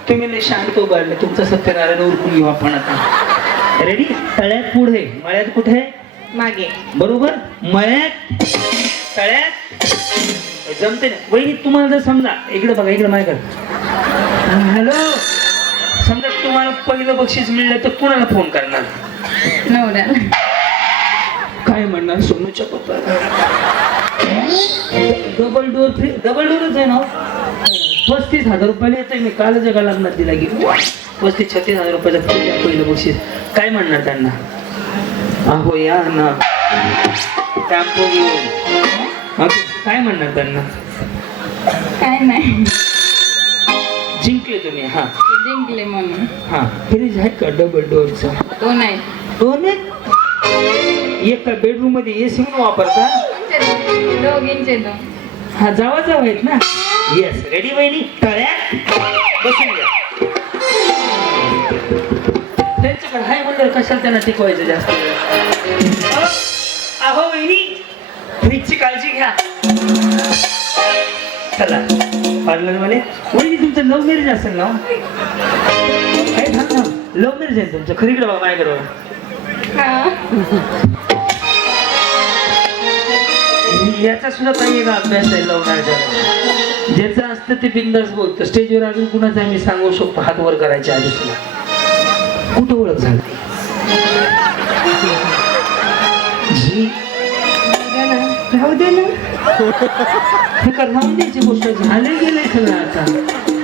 तुम्ही नाही शांत उभारले. तुमचं सत्यनारायण उरकून घेऊ आपण आता. रेडी? तळ्यात पुढे मळ्यात कुठे? मागे. बरोबर. मळ्यात तळ्यात जमते ना. वहिनी तुम्हाला जर समजा इकडे बघा इकडे माझ्याकडे. हॅलो समजा तुम्हाला पहिलं बक्षीस मिळलं तर कुणाला फोन करणार? नवऱ्याला. काय म्हणणार? सोनूच्या पप्पा. Double door free. डबल डोरच आहे ना. 35,000 रुपयाला येतोय. मी काल जगा लग्नात दिला गेली. 35-36,000 रुपयाचा पहिलं बक्षीस. काय म्हणणार त्यांना? अहो या ना टॅम्पो घेऊन. काय म्हणणार त्यांना? काय नाही. जिंकले तुम्ही. हा जिंकले म्हणून. हा फ्रीज आहे का डबल डोरचा? 2 आहेत. 2 आहेत. एका बेडरूम मध्ये एसी म्हणून वापरता? दोघींचे 2. हा जावा जावा आहेत ना. येस. रेडी वहिनी? तळ्यात बसून घ्या. त्यांच्याकडे हाय म्हणलं कशाला त्यांना टिकवायचं जास्त वेळ. अहो वहिनी फ्रीजची काळजी घ्या. चला पार्लरवाले. वहिनी तुमचं लव्ह मॅरेज असेल ना? लव्ह मॅरेज आहे तुमचं. खरीकडे बाबा माझ्याकडे बघा. याचा सुद्धा काही एक अभ्यास आहे लव्ह मॅरेज. ज्याचं असतं ते बिंदास बोलतं. स्टेजवर अजून कुणाचा मी सांगू शकतो हात वर करायच्या आधी सुद्धा. कुठं ओळख झाली जी? राहू दे ना. हे राहून द्यायची गोष्ट झाले गेले सगळं. आता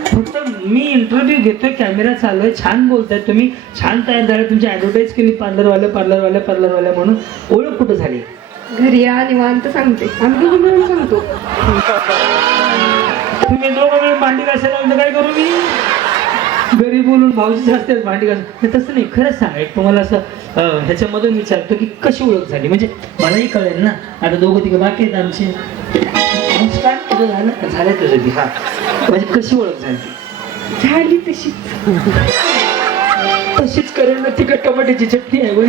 फक्त मी इंटरव्ह्यू घेतोय, कॅमेरा चालू आहे, छान बोलताय तुम्ही, छान तयार झाले, तुमची ऍडव्हर्टाईज केली पार्लरवाल्या म्हणून. ओळख कुठं झाली? घरी या निवांत सांगते. आम्ही दोघं मिळून सांगतो. तुम्ही दोघं मिळून भांडी घासायला काय करू मी? घरी बोलून भाऊजी असतात भांडी घास. तसं नाही, खरंच सांगा. एक तुम्हाला असं ह्याच्यामधून विचारतो की कशी ओळख झाली, म्हणजे मलाही कळेल ना. आता दोघं तिघं बाकी आहेत आमचे. नमस्कार, तुझं झालं? झालं तुझं ती. हा म्हणजे कशी ओळख झाली? झाली तशी. तशीच करेल ना. तिकडे टमाट्याची चटणी आहे वय.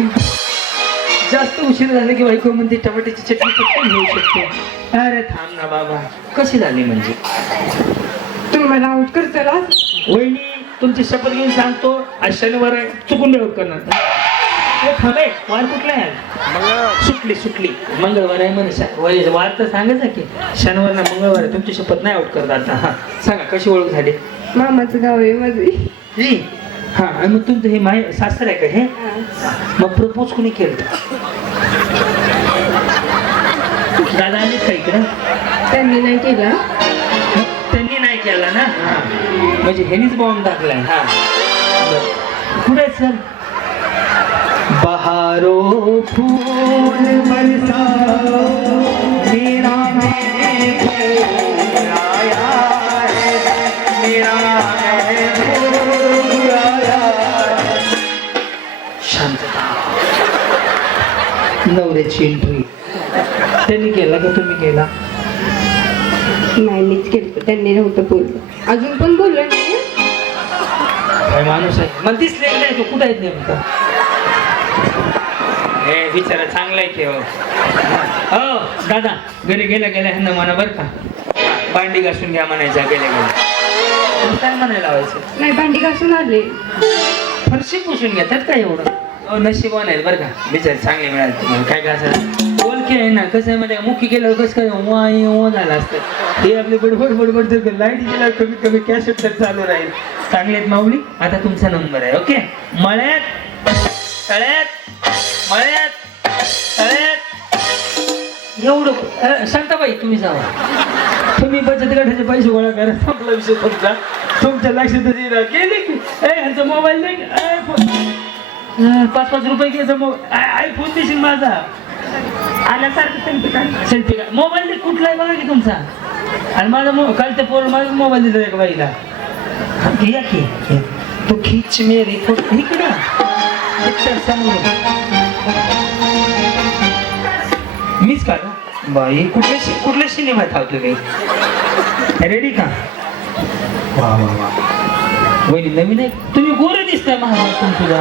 जास्त उशीर झाला की बायको म्हणते टमाट्याची चटणी पटकन घेऊ शकते. अरे थांब ना बाबा. कशी झाली म्हणजे? तुम्ही मला आउट करताला. वहिनी तुमची शपथ घेऊन सांगतो, आज शनिवार आहे, चुकून नाही करणार. थांबे, वार कुठला आहे? सुटली मंगळवार आहे म्हणे. वार तर सांगायचा की शनिवार ना मंगळवार आहे. तुमची शपथ नाही आउट करत आता. हा सांगा कशी ओळख झाली? मामाचं गाव आहे माझी. हा आणि मग तुमचं हे माय सासर आहे का हे? मग प्रपोज कोणी केलं? दादा आले का इकडं? त्यांनी नाही केला. त्यांनी नाही केला ना. म्हणजे ह्यानीच बॉम्ब टाकलाय. हा कुठे सर? बहारो फूल बरसा मेरा महबूब आया है, मेरा महबूब आया है. शांतता. नवऱ्याची एंट्री त्यांनी केला का तुम्ही केला? नाही मीच केलं. त्यांनी नव्हतं बोललं. अजून पण बोललो नाही. काय माणूस आहे. मला दिसले नाही तो कुठं आहेत नेमका? हे बिचारा चांगला आहे की हो. दादा घरी गेल्या ह्यांना म्हणा बरं का, भांडी घासून घ्या म्हणायचा. गेल्या काय म्हणायला लावायचं? नाही भांडी घासून आले. फरशी पुसून घ्या. त्यात काय एवढं? नशीबवान आहेत बरं का, बिचारे चांगले मिळाले तुम्हाला. काय घासायला ओळखी आहे ना. कसं आहे मध्ये मुख्य केल्यावर कसं काय वा झालं असतं. हे आपले बडबड जर लाईट गेल्यावर कमीत कमी कॅसेट तर चालू राहील. चांगले आहेत माऊली. आता तुमचा नंबर आहे. ओके. मळ्यात एवढं शांताबाई तुम्ही जावा. तुम्ही बचत गटाचे पैसे गोळा करा. संपला विषय तुमचा. तुमच्या लक्षात गेले की ह्यांचा मोबाईल नाही. 5-5 रुपये घ्यायचा मोबाईल. आयफोन देशील माझा आल्यासारखं. सेल्फी का मोबाईल दे कुठला आहे बघा की तुमचा. आणि माझा काल ते पोर माझा मोबाईल दिला एका बाईला. घ्या की तो खीच मेरी फोटो इकडं. मीच का बाई? कुठल्या सिनेमात आहोत तुम्ही? रेडी का? वा वहिनी नवीन आहे. तुम्ही गोरे दिसताय महाराष्ट्र तुझा.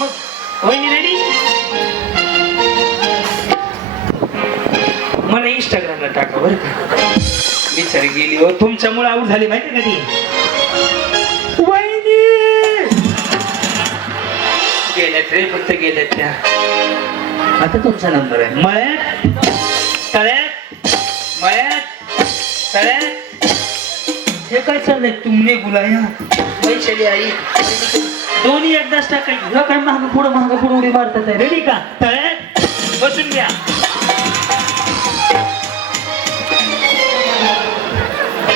मग वहिनी रेडी? मला इंस्टाग्रामला टाका बरं का. बिचारी गेली हो. तुमच्यामुळे आऊट झाली माहिती का ती वहिनी? गेल्यात रे, फक्त गेल्यात त्या. आता तुमचा नंबर आहे. मळ्यात हे काय चाललंय? तुमने बुलाया वैशाली आई. दोन्ही एकदाच टाकायची. काय महाग पुढं उडी मारतात. रेडी का? तळ्यात बसून घ्या.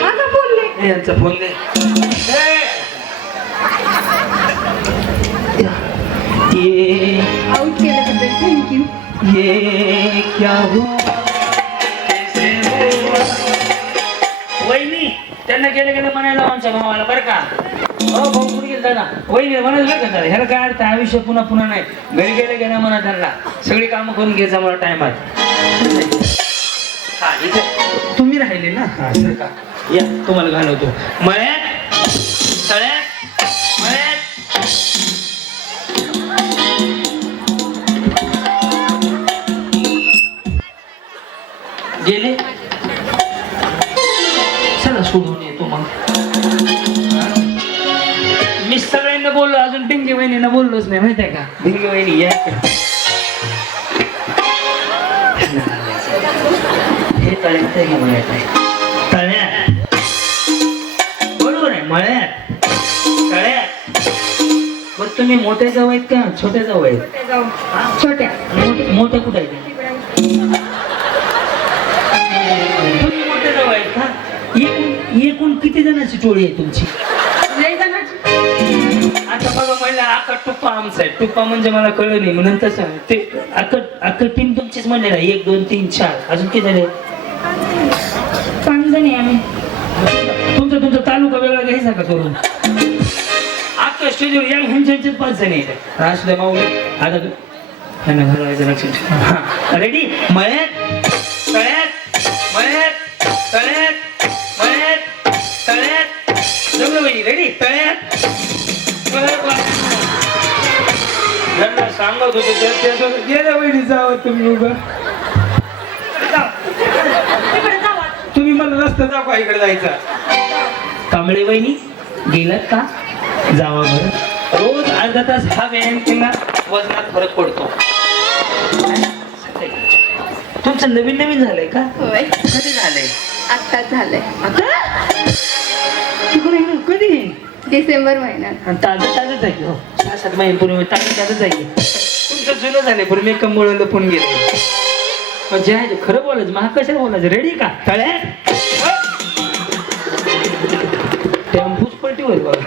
माझा फोन दे. यांचा फोन दे. ये आउट केल्याबद्दल थँक्यू. ये क्या हुआ कैसे हुआ? वहिनी त्यांना गेलं म्हणायला आमच्या भावाला बरं का. हो भाऊ कुठे गेला दादा? वहिनी म्हणायला बरं का दादा. ह्याला काय अर्थ? आयुष्य पुन्हा नाही. घरी गेलं म्हणा त्यांना. सगळी कामं करून घ्यायचं मला टायमात. हा इथे तुम्ही राहिले ना. हा सर का या तुम्हाला घालवतो. मळ्यात मग मी सगळ्यांना बोललो, अजून भिंगे वहिनीला बोललोच नाही, माहिती आहे का? भिंगे वहिनी या इकडे. हे तळ्यात आहे, मळ्यात आहे. तळ्यात बरोबर आहे, मळ्यात तळ्यात. बरं तुम्ही मोठे जाऊ आहेत का छोटे जाऊ आहेत? छोट्या मोठे कुठे आहेत? तुम्ही मोठे जाऊ आहेत का? एकूण किती जणांची टोळी आहे तुमची? आता बघा म्हणलं अख्खा टुप्पा आमचा आहे. टुप्पा म्हणजे मला कळलं नाही म्हणून तसं ते अख्खं टीम तुमचीच म्हणले ना. 1 2 3 4 अजून किती झाले? 5 जण आहे आम्ही. तुमचा तालुका वेगळा घ्यायचा का करून? अख्खा स्टेजवर या ह्यांच्या 5 जण आहेत. राष्ट्र माऊली आता ह्यांना घालवायचं लक्षात. रेडी? मळ्यात तळ्यात मळ्यात तळ्यात मळ्यात तळ्यात. जमलं बाई? रेडी? तळ्यात सांगत होते गेल्या वहिनी जावं तुम्ही उभं. तुम्ही मला रस्ता दाखवा इकडे जायचा. कांबळे वहिनी गेलात का? जावा बरं. रोज अर्धा तास हा व्यायाम केला वजनात फरक पडतो. तुमचं नवीन झालंय का? होय, कधी झालंय? आत्ताच झालंय. आता कधी? डिसेंबर महिन्यात. ताजंच आहे की हो. 6-7 महिन्यापूर्वी ताजंच आहे की. तुमचं जुनं झालंय बरं, मेकअप मुळे लपून गेले. जे आहे खरं बोलायचं, मग कशाला बोलायचं? रेडी का? तळ्यात टेम्पूच पलटी होईल बघा.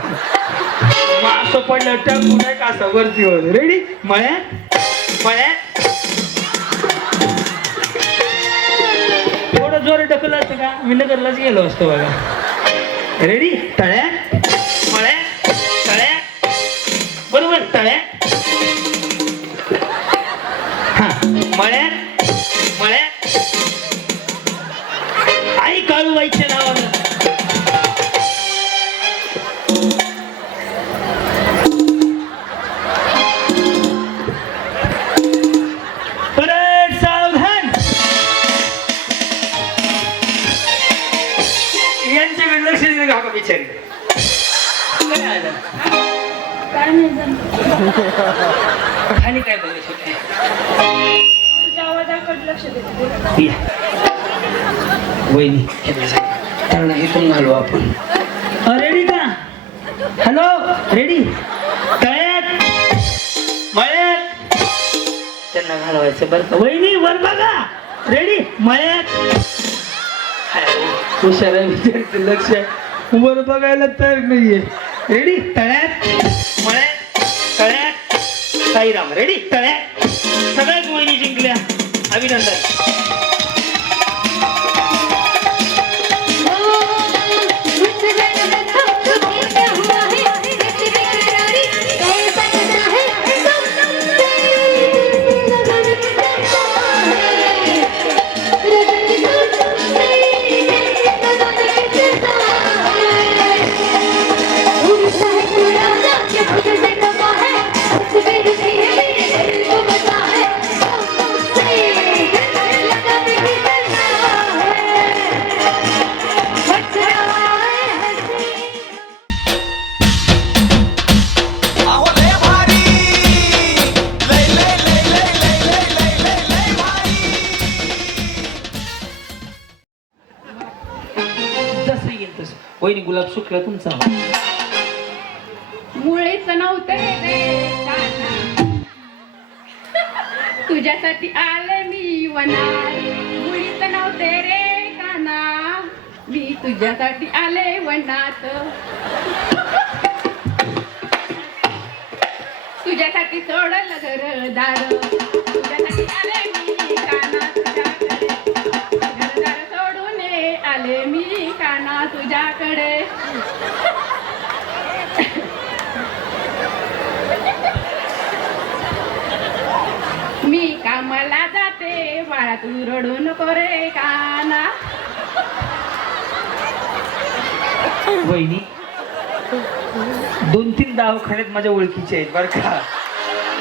मग असं पडलं टेम्पू नाही का असं वरती होईल. रेडी? मळ्यात मळ्यात. थोडं जोर ढकललं असतं का मी नगरलाच गेलो असतो बघा. रेडी? तळ्यात मळ्यात तळ्यात. बरोबर? तळ्यात हा मळ्यात मळ्यात. आई काळूबाईच्या नावानं परत सावधान. यांच्याकडे लक्ष देऊ नका का बिचारी. काय आलं? काय नाही जण. खाली काय बघत होते? तुझ्या आवाजाकडे लक्ष देते. वहिनी त्यांना इथून घालू आपण. रेडी का? Hello ready? तळ्यात मळ्यात त्यांना घालवायचं बरं का? वहिनी वर बघा. रेडी? मळ्यात. हुशार आहे विचारते, लक्ष वर बघायला तयार नाहीये. रेडी? तळ्यात मळ्यात तळ्यात. साईराम. रेडी? तळ्यात. सगळ्याच वहिनी जिंकल्या. अभिनंदन. अहो लय भारी, लय लय लय लय लय लय लय लय लय भारी. जसं येईल तसं. वहिनी गुलाब सुकला तुमचा. मुळीच नव्हते रे काना, तुझ्यासाठी आले मी वनात. मुळीच नव्हते रे काना, मी तुझ्यासाठी आले वनात. तुझ्यासाठी सोडलं घरदार, तुझ्यासाठी आले मी काना तुझ्याकडे. घरदार सोडून आले मी काना तुझ्याकडे. मी कामाला जाते बाळा, तू रडू नको रे काना. वहिनी 2-3 दवाखान्यात माझ्या ओळखीचे आहेत बरं का.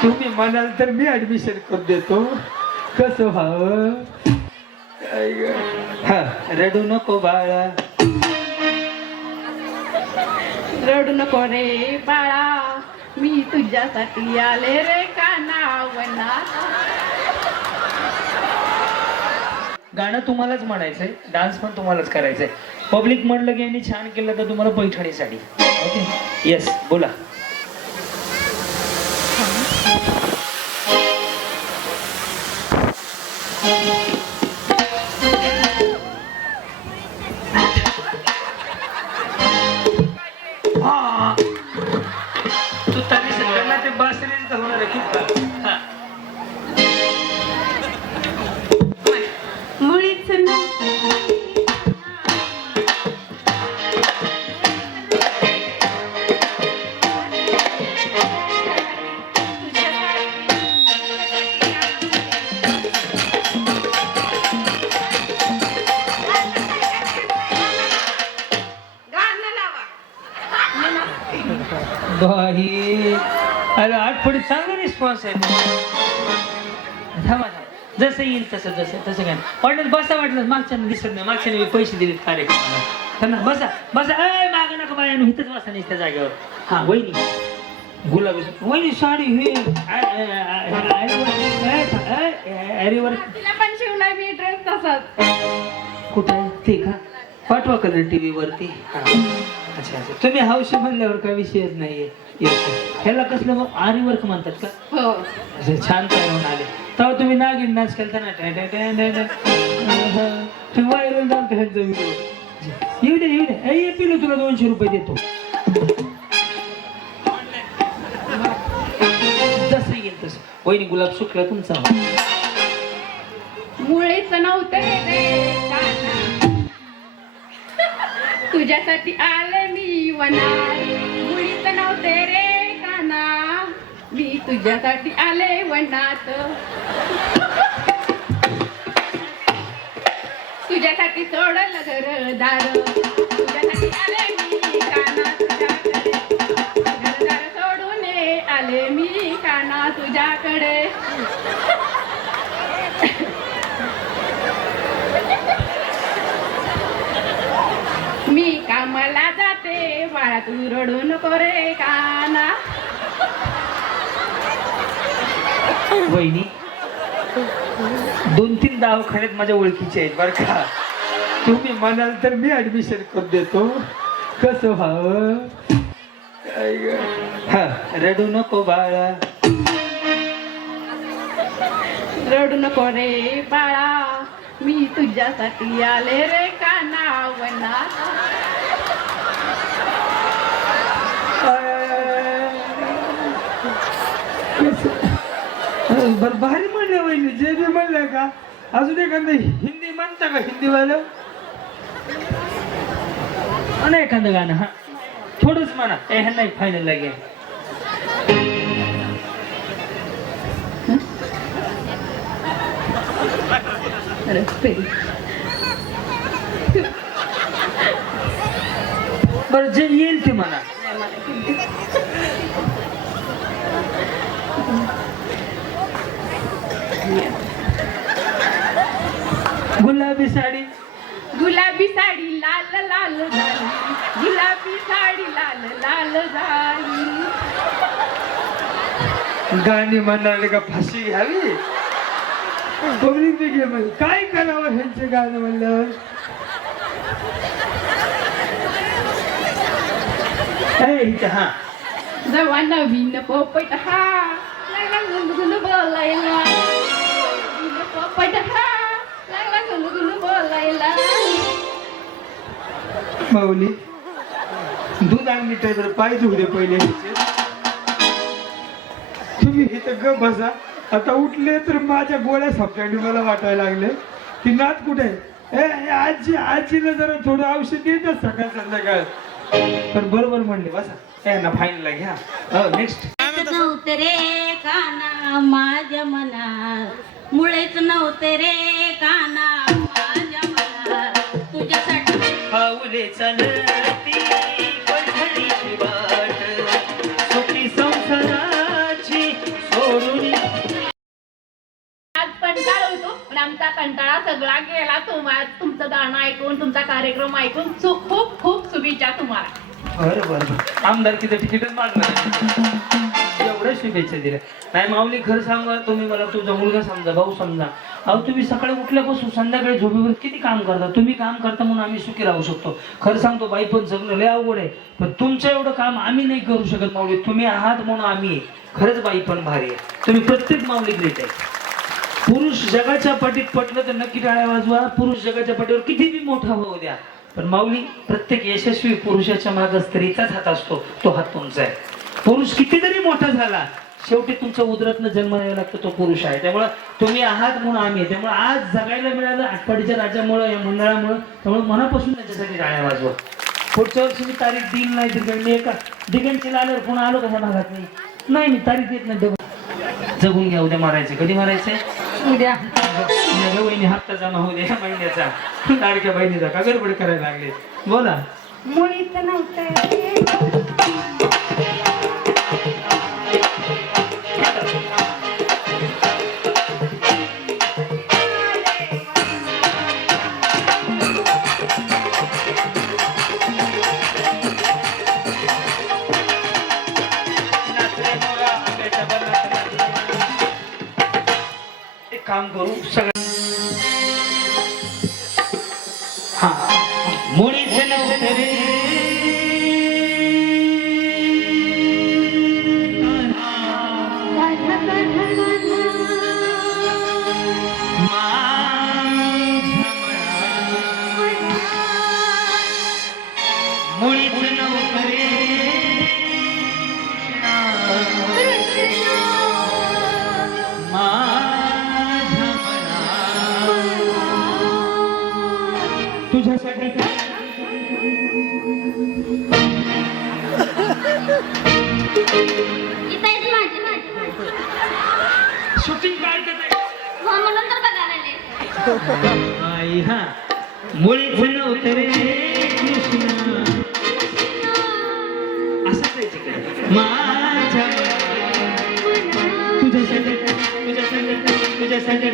तुम्ही म्हणाल तर मी ऍडमिशन करून देतो. कसं व्हावं? हा रडू नको बाळा. रडू नको रे बाळा मी तुझ्यासाठी आले रे कानावनात. गाणं तुम्हालाच म्हणायचंय, डान्स पण तुम्हालाच करायचंय. पब्लिक म्हणलं की यांनी छान केलं तर तुम्हाला पैठणी साडी. ओके येस बोला. हा. तू तरी त्यांना ते बासरीच होणार आहे की हा. मुळीच ना बाई अरे आठवडी चांगला रिस्पॉन्स आहे. थांबा थांबा जसं येईल तसं तसं काय ऑर्डर बसा वाटलं मागच्या दिसत नाही मागच्या मी पैसे दिलेत कार्यक्रमाला. त्यांना बसा बसा अय माग नका बाया इथंच बसा नाही त्या जागेवर. हा वहिनी गुलाबी वहिनी साडी हे अरेवर तिला पण शिवलाय मी ड्रेस तसाच. कुठं आहे ते का पाठवा कलर टीव्ही वरती. हा अच्छा अच्छा तुम्ही हौशी म्हणल्यावर काय विषयच नाहीये. ह्याला कसलं मग आरी वर्क म्हणतात का. हो असे छान तयार होऊन आले तेव्हा तुम्ही नागिन डान्स केलता ना व्हायरल जाऊन ह्यांचा व्हिडिओ. येऊ दे येऊ दे ये पिलो तुला 200 रुपये देतो. जसं येईल तसं. वहिनी गुलाब सुकला तुमचा. मुळेच नव्हते रे काना तुझ्यासाठी आले मी वनात. मुळीच नव्हते रे काना मी तुझ्यासाठी आले वनात. तुझ्यासाठी सोडलं घरदार तुझ्यासाठी आले मी काना तुझ्याकडे. घरदार सोडून आले मी काना तुझ्याकडे. मी कामाला जाते बाळा तू रडू नको रे काना. वहिनी 2-3 दवाखान्यात माझ्या ओळखीचे आहेत बरं का. तुम्ही म्हणाल तर मी ऍडमिशन करून देतो. कसं व्हावं हा रडू नको बाळा. रडू नको रे बाळा मी तुझ्यासाठी आले रे कानावनात. बर भारी म्हणलं वहिनी जे बी म्हणलं का. अजून एखादं हिंदी म्हणता का हिंदीवालं आणि एखादं गाणं. हा थोडंच म्हणा हे नाही फायनल लागेल. बरं जे येईल ते म्हणा. गुलाबी साडी गुलाबी साडी लाल लाल झाली गुलाबी साडी लाल लाल झाली. गाणी म्हणाले का फाशी घ्यावी. पब्लिक गेम काय करावं ह्यांचे गाणं म्हणल्यावर. हा जेव्हा नवीन पोपट हा लागला गुलगुल बोलायला. नवीन पोपट हा लागला गुलगुल बोलायला. माऊली दूध आणली तर पाय धुवले पहिले. तुम्ही इथं ग बसा. आता उठले तर माझ्या गोळ्या सपकांनी मला वाटायला लागले की नात कुठे आहे. आजी आजीला जरा थोडं औषध देतच सकाळ संध्याकाळ. पण बरोबर म्हणले बसा यांना फाईनला घ्या. नेक्स्ट नव्हते रे काना माझ्या मनात मुळेच नव्हते रे काना माझ्या मनात. तुझ्यासाठी पाऊले चालती पंढरीची वाट सुखी संसाराची सोडून. आज कंटाळा होतो पण आमचा कंटाळा सगळा गेला. तुमचं गाणं ऐकून तुमचा कार्यक्रम ऐकून खूप खूप शुभेच्छा तुम्हाला. बरं बरं आमदारकीचं तिकीटच मागणार एवढ्या शुभेच्छा दिल्या. नाही माऊली खरं सांगा, तुम्ही मला तुझा मुलगा समजा, भाऊ समजा. अहो तुम्ही सकाळी उठल्यापासून संध्याकाळी झोपेवर किती काम करता. तुम्ही काम करता म्हणून आम्ही सुखी राहू शकतो. खरं सांगतो बाई पण जगणं लय अवघड आहे, पण तुमचं एवढं काम आम्ही नाही करू शकत माऊली. तुम्ही आहात म्हणून आम्ही आहे. खरंच बाई पण भारी आहे. तुम्ही प्रत्येक माऊली ग्रेट आहे. पुरुष जगाच्या पाठीत पटलं तर नक्की टाळ्या वाजवा. पुरुष जगाच्या पाठीवर किती बी मोठा होऊ द्या, पण माऊली प्रत्येक यशस्वी पुरुषाच्या मागे स्त्रीचाच हात असतो. तो हात तुमचा आहे. पुरुष कितीतरी मोठा झाला, शेवटी तुमच्या उदरातनं जन्म द्यावा लागतो, तो पुरुष आहे. त्यामुळे तुम्ही आहात म्हणून आम्ही. त्यामुळे आज जगायला मिळालं आटपाडीच्या राजामुळे, या मंडळामुळे. त्यामुळे मनापासून त्याच्यासाठी टाळ्या वाजवा. पुढच्या वर्षी मी तारीख देईल नाही तर मी एका दिगंची आल्यावर पुन्हा आलो कशा भागात नाही मी तारीख देत नाही. जगून घ्या. उद्या मारायचे. कधी मारायचंय? उद्या. वहिनी हप्ता जमा होऊ द्या महिन्याचा, लाडक्या बहिणीचा. का गडबड करायला लागले? बोला. मुळीच नव्हतं काम करू सगळं. हा मुळीच नव्हतं रे मुळीच नव्हतं रे तुझ्यासाठी शूटिंग काढते म्हणून तर बघायला आले. आई हा मुळीच नव्हतं रे कृष्ण असंच आहे तिकडे. माझ्या तुझ्यासाठी तुझ्यासाठी तुझ्यासाठी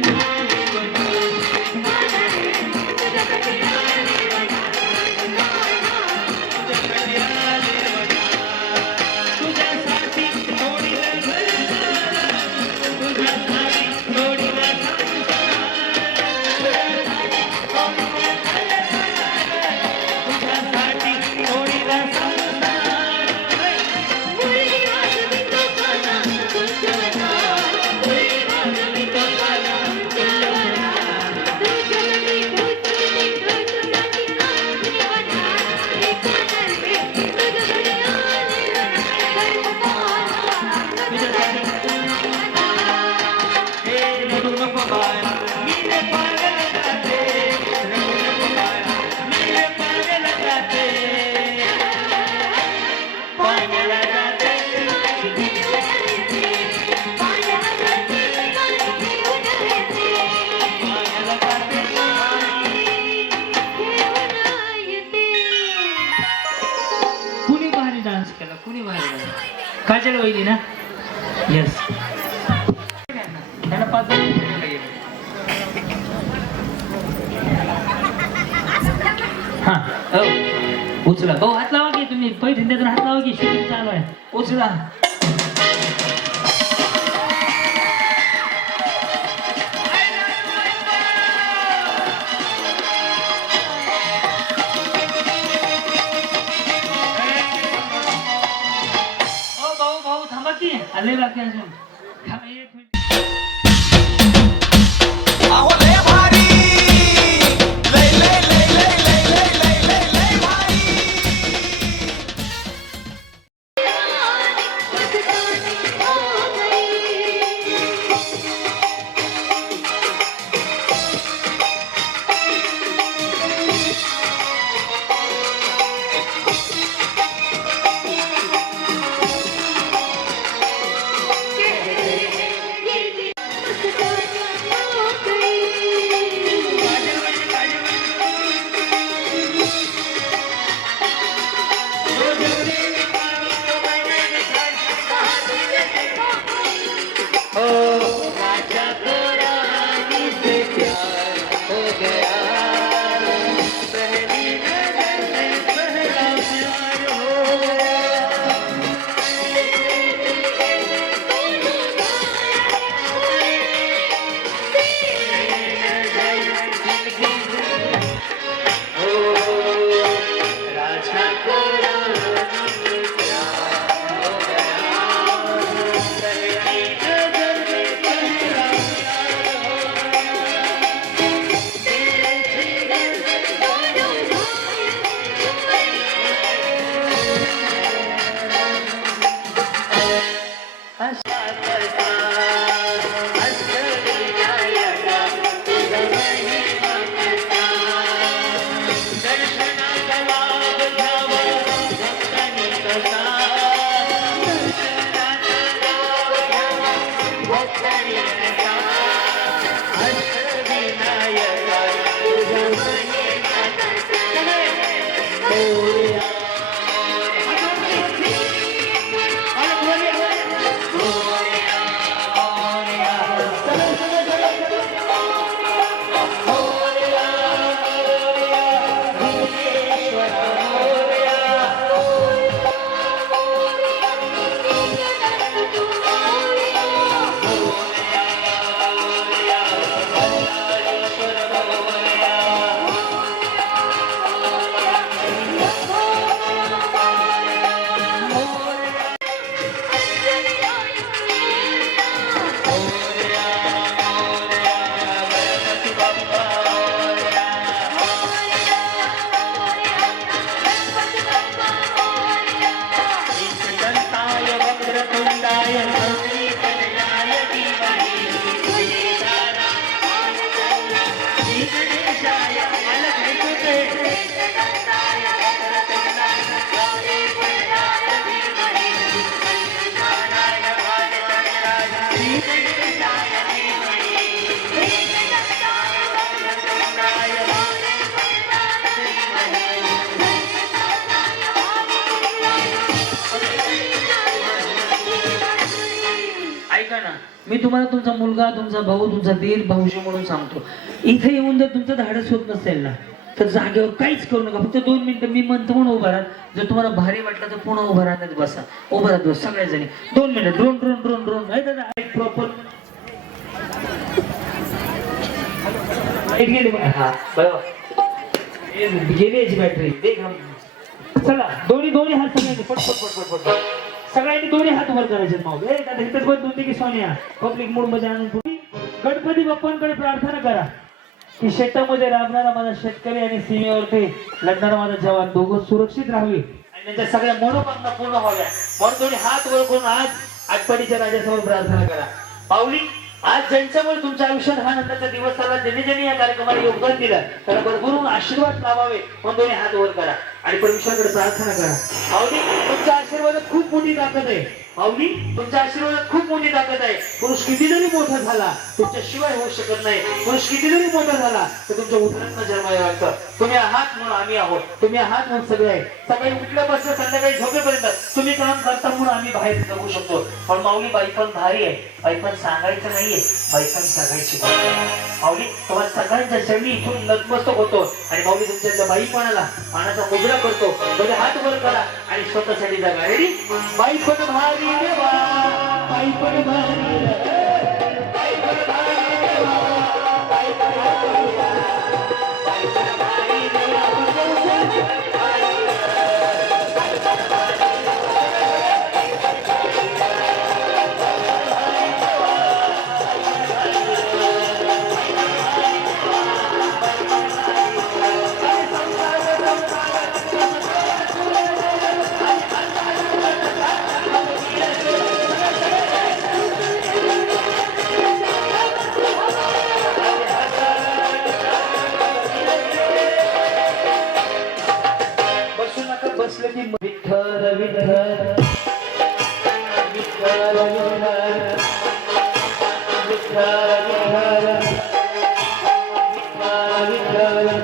काजल वहिनी ना. येस त्यांना 5 हा उचला भाऊ. हात लावा की तुम्ही पैठण देताना हात लावा की शूटिंग चालू आहे. उचला. भाऊ थांबा की आले बाकी अजून. थांबा 1 मिनिट. अहो लय भारी, लय लय लय लय लय लय लय लय लय भारी. मी तुम्हाला तुमचा मुलगा, तुमचा भाऊ, तुमचा दीर, भाऊजी म्हणून सांगतो. इथे येऊन जर तुमचं धाडस होत नसेल ना तर जागेवर काहीच करू नका. फक्त 2 मिनिटं मी म्हणतो म्हणून उभा राहा. जर तुम्हाला भारी वाटलं तर पुन्हा उभा राहण्यात बसा. उभा राहतो सगळ्याजणी 2 मिनिटं. ड्रोन ड्रोन ड्रोन ड्रोन दादा प्रॉपर गेली. हा बरोबर गेली याची बॅटरी. चला दोन्ही हात सगळ्यांनी पट पट पट पट पट सगळ्यांनी दोन्ही हात वर करायचे. मग इथंच बंद होते की सोनिया पब्लिक मूड मध्ये आणून गणपती बाप्पांकडे प्रार्थना करा की शेतामध्ये राबणारा माझा शेतकरी आणि सीमेवरती लढणारा माझा जवान दोघं सुरक्षित राहावे आणि त्यांच्या सगळ्या मनोकामना पूर्ण व्हाव्या. म्हणून दोन्ही हात वर करून आज आटपाडीच्या राजासमोर प्रार्थना करा. पाऊली आज ज्यांच्यामुळे तुमच्या आयुष्यात हा नंतरचा दिवस आला, ज्यांनी या कार्यक्रमाला योगदान दिलं त्याला भरभरून आशीर्वाद लावावे म्हणून दोन्ही हात वर करा आणि परमेश्वराकडे प्रार्थना करा. पाऊली तुमच्या आशीर्वादात खूप मोठी ताकद आहे. पाऊली तुमच्या आशीर्वादात खूप मोठी ताकद आहे. पुरुष किती जरी मोठा झाला तुमच्याशिवाय होऊ शकत नाही. पुरुष किती जरी मोठा झाला तर तुमच्या उतरत जन्माला लागतं. तुम्ही आहात म्हणून आम्ही आहोत. तुम्ही आहात म्हणून सगळे आहे. सकाळी उठल्यापासून संध्याकाळी झोपेपर्यंत तुम्ही काम करता म्हणून आम्ही बाहेर जगू शकतो. पण माऊली बाई पण भारी आहे. बाई पण सांगायचं नाहीये, बाई पण सांगायची. माऊली तुम्हाला सगळ्यांच्या चरणी इथून नतमस्तक होतो आणि माऊली तुमच्या बाईपणाला मानाचा मुजरा करतो. म्हणजे हात वर करा आणि स्वतःसाठी जागा. रेडी? बाई पण भारी देवा, बाई पण भारी बसलं की विठ्ठल विठ्ठल विठ्ठल विठ्ठल विठ्ठल विठ्ठल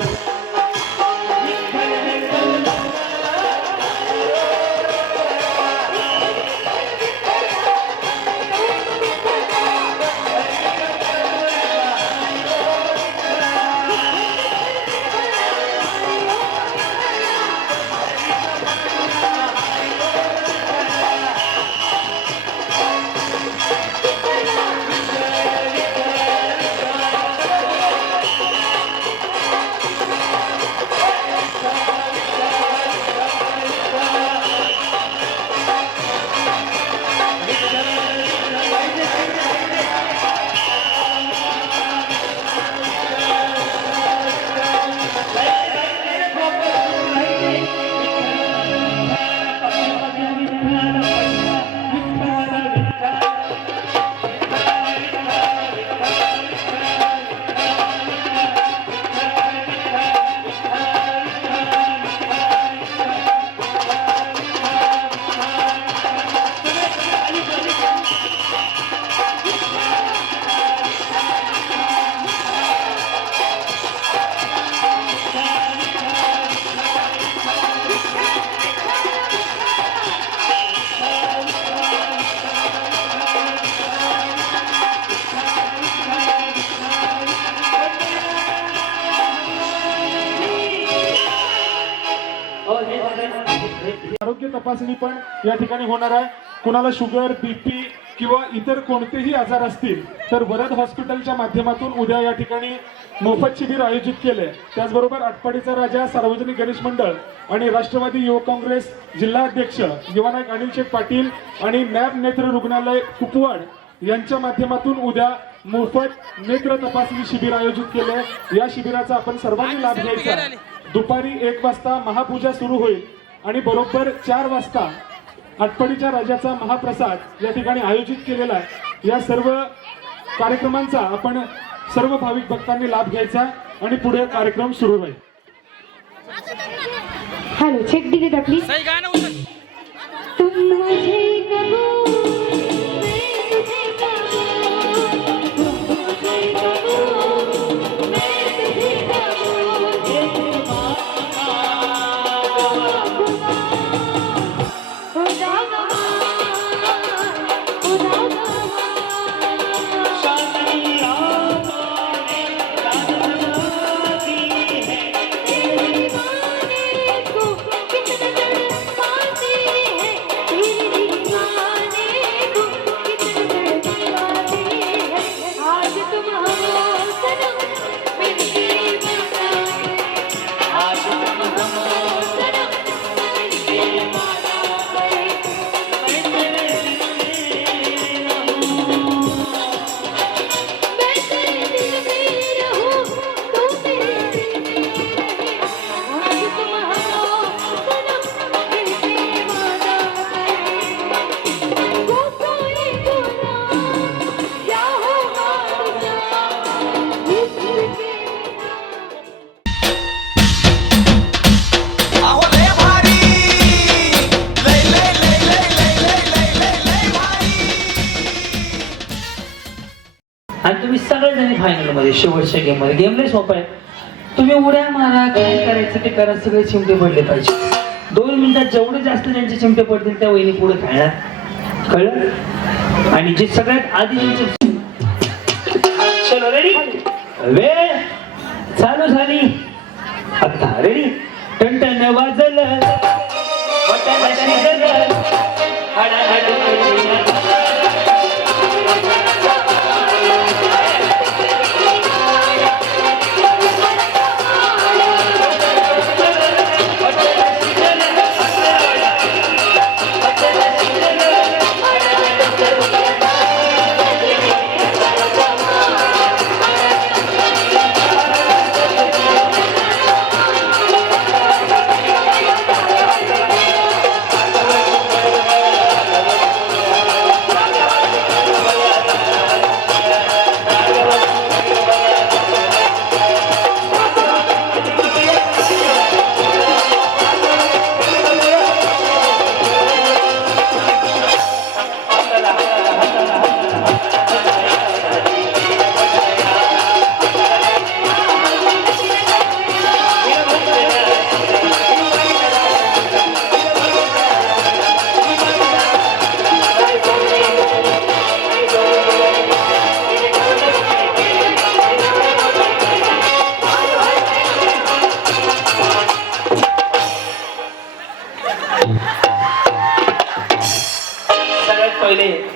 आरोग्य तपासणी पण या ठिकाणी होणार आहे. कुणाला शुगर, बीपी किंवा इतर कोणतेही आजार असतील तर वरद हॉस्पिटलच्या माध्यमातून उद्या या ठिकाणी मोफत शिबिर आयोजित केले. त्याचबरोबर आटपाडीचा राजा सार्वजनिक गणेश मंडळ आणि राष्ट्रवादी युवक काँग्रेस जिल्हाध्यक्ष युवानायक अनिल शेठ पाटील आणि नॅब नेत्र रुग्णालय कुपवाड यांच्या माध्यमातून उद्या मोफत नेत्र तपासणी शिबिर आयोजित केले. या शिबिराचा आपण सर्वांनी लाभ घ्यायचा. दुपारी 1 वाजता महापूजा सुरू होईल आणि बरोबर 4 वाजता आटपाडीच्या राजाचा महाप्रसाद या ठिकाणी आयोजित केलेला आहे. या सर्व कार्यक्रमांचा आपण सर्व भाविक भक्तांनी लाभ घ्यायचा आणि पुढे कार्यक्रम सुरू राहील. Hello check delete please. Semi final मध्ये शेवटच्या गेम मध्ये. गेम लय सोपा आहे. तुम्ही उड्या मारा, काय करायचं ते करा, सगळे चिमटे पडले पाहिजे. 2 मिनिटात जेवढे जास्त ज्यांचे चिमटे पडतील त्या वहिनी पुढे खेळणार. कळलं? आणि जे सगळ्यात आधी ज्यांचे चलो रेडी, वेळ चालू झाली. आता रेडी, टंटन वाजलं, वाटायला शिजलं, हाडाहाड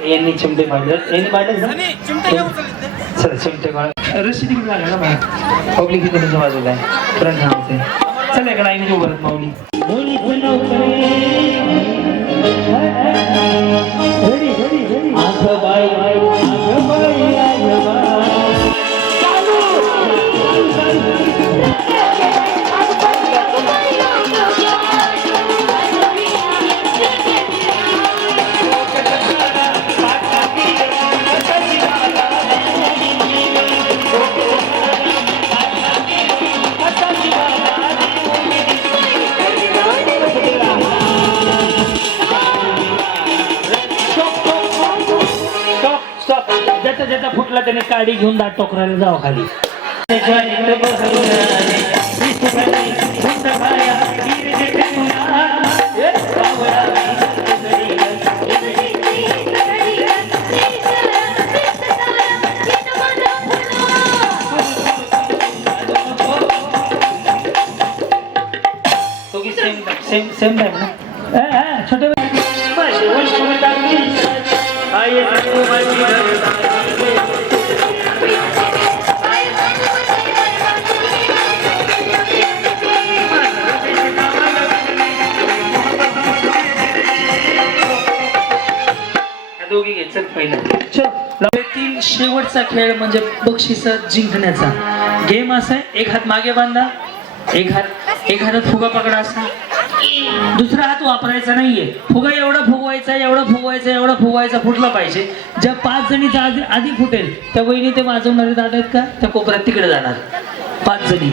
यांनी चिमटे पाडले. यांनी पाडले चला चिमटे काढा. रशी तिकडे लागला ना बाहेर, पब्लिक इकडे बाजूला आहे. फ्रंट हाऊस आहे. चला एका लाईनीने उभं राहत माऊली. ज्याचा फुटला त्याने काडी घेऊन दाट टोकरायला जावं खाली. सेम टाइम ना छोटे दोघी घे. चल पहिला चल. शेवटचा खेळ म्हणजे बक्षीस जिंकण्याचा गेम असा आहे. एक हात मागे बांधा, एक हातात फुगा पकडा असा, दुसरा हात वापरायचा नाहीये. फुगा एवढा फुगवायचा फुटला पाहिजे. ज्या 5 जणीचा आधी फुटेल त्या वहिनी ते वाजवणारे दादा आहेत का त्या कोपऱ्यात तिकडे जाणार 5 जणी.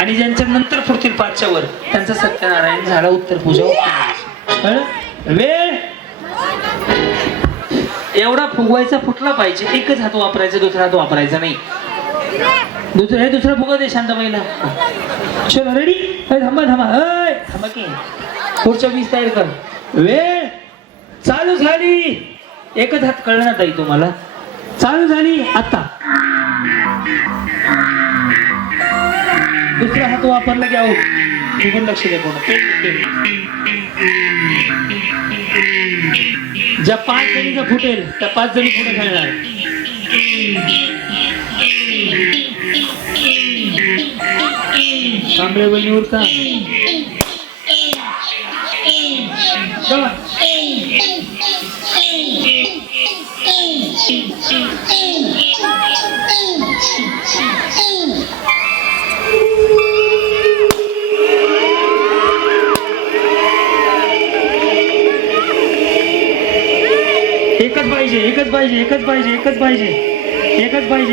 आणि ज्यांच्या नंतर फुटतील 5च्या वर त्यांचा सत्यनारायण झाला, उत्तर पूजा. वेळ एवढा फुगवायचा फुटला पाहिजे. एकच हात वापरायचा, दुसरा हात वापरायचा नाही. दुसरा फुगा दे शांत महिला. चलो रेडी. थांबा की पुढच्या 20 तयार कर. वेळ चालू झाली. एकच हात कळलं ना ताई तुम्हाला. चालू झाली आता. दुसरा हात वापरला की आऊट. तुम्ही लक्ष द्या. कोण ज्या 5 जणीचा फुटेल त्या 5 जणी पुढे खेळणार. तांबळे बहिणीवर का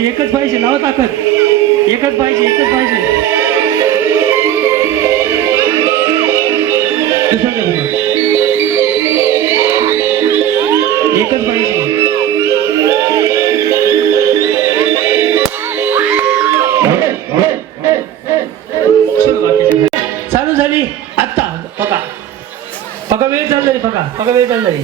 एकच पाहिजे. लावा ताकद. एकच पाहिजे. दुसरा एकच पाहिजे. वेळ चाललाय बघा वेळ चाललाय.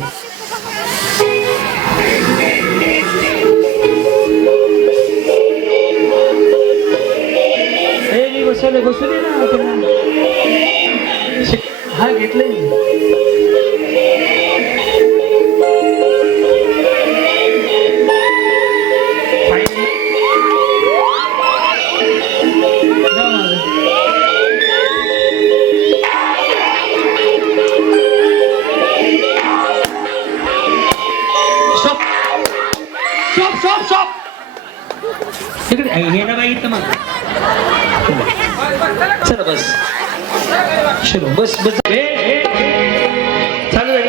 बसू दे ना हा घेतलंय. इकडे हे ना बाई इथं मग चला बस चलो बस बस चालू आहे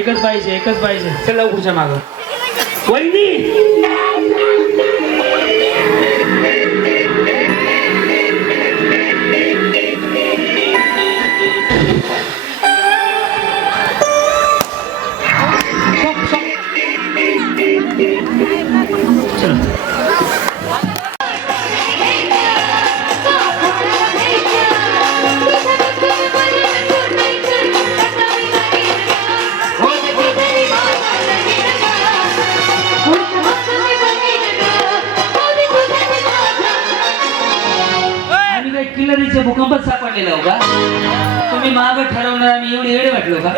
एकच लास्ट एकच पाहिजे चला पुढच्या मागं वहिनी. किल्लारीच्या भूकंपात सापडलेला हो का तुम्ही मागं ठरवणार आम्ही एवढे एवढे वाटलो का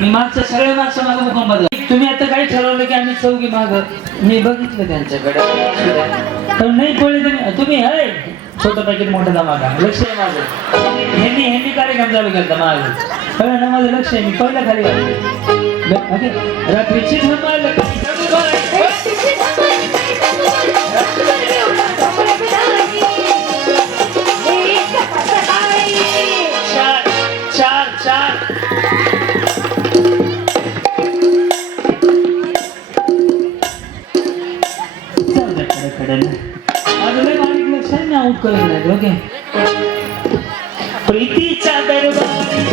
मी मागच्या सगळ्या मागच्या मागं भूकंपात तुम्ही आता काय ठरवलं की आम्ही चौघी मागं मी बघितलं त्यांच्याकडे तर नाही पडले तुम्ही हय छोटं पॅकेट मोठा धमाका लक्ष आहे माझं ह्यांनी कार्यक्रम चालू केला मागं कळलं ना माझं लक्ष आहे मी पहिला खाली रात्रीची धमाल चार आउट करून नाही ओके प्रीतीच्या दरबारी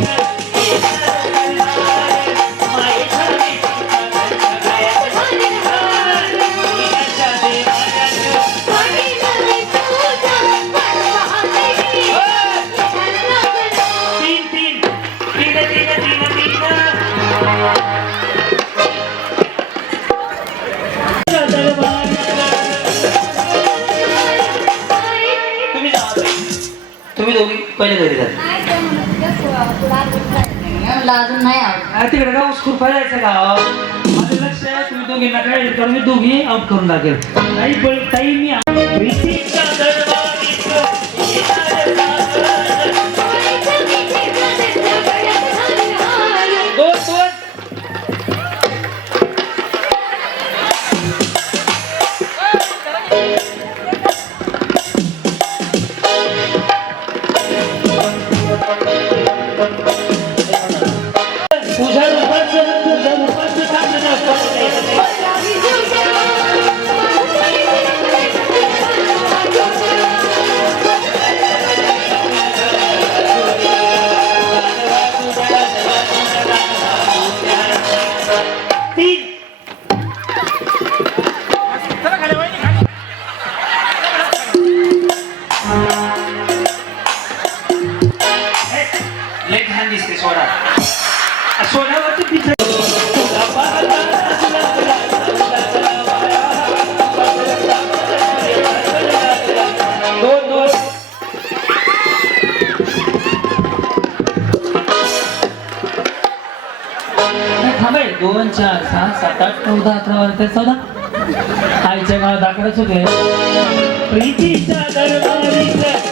तुम्ही दोघी पहिले घरी जाते अजून नाही आवडत तिकडे का स्कूल जायचं का माझं लक्ष आहे तुम्ही दोघींना काय तर मी दोघी आउट करून टाकेल नाही पण ताई मी प्रीतीच्या दरबारीत दोन दोन चार सहा सात आठ 14 18 14 आईच्या गावात दाखवच होते प्रीतीच्या दरबारीत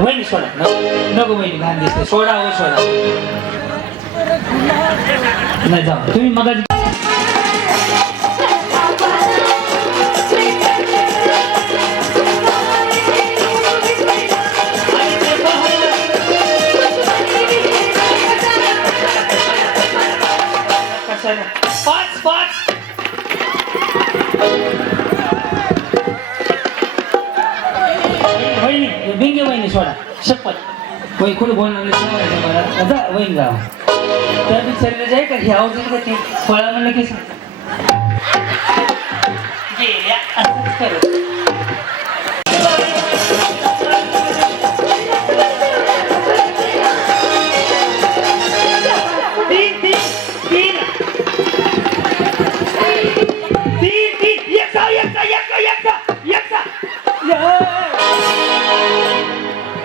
वहिनी सोडा नको वहिनी घाण दिसते सोडा हो सोडा नाही जाऊ तुम्ही मग पाच वहिनी बिंगे वहिनी सोडा शपथ वही कुठे बोलणार नाही मला जा वहिनी जा त्या बिचारीला जाय का हे आवाज येत ते फळा म्हणलं की गेल्या असंच करत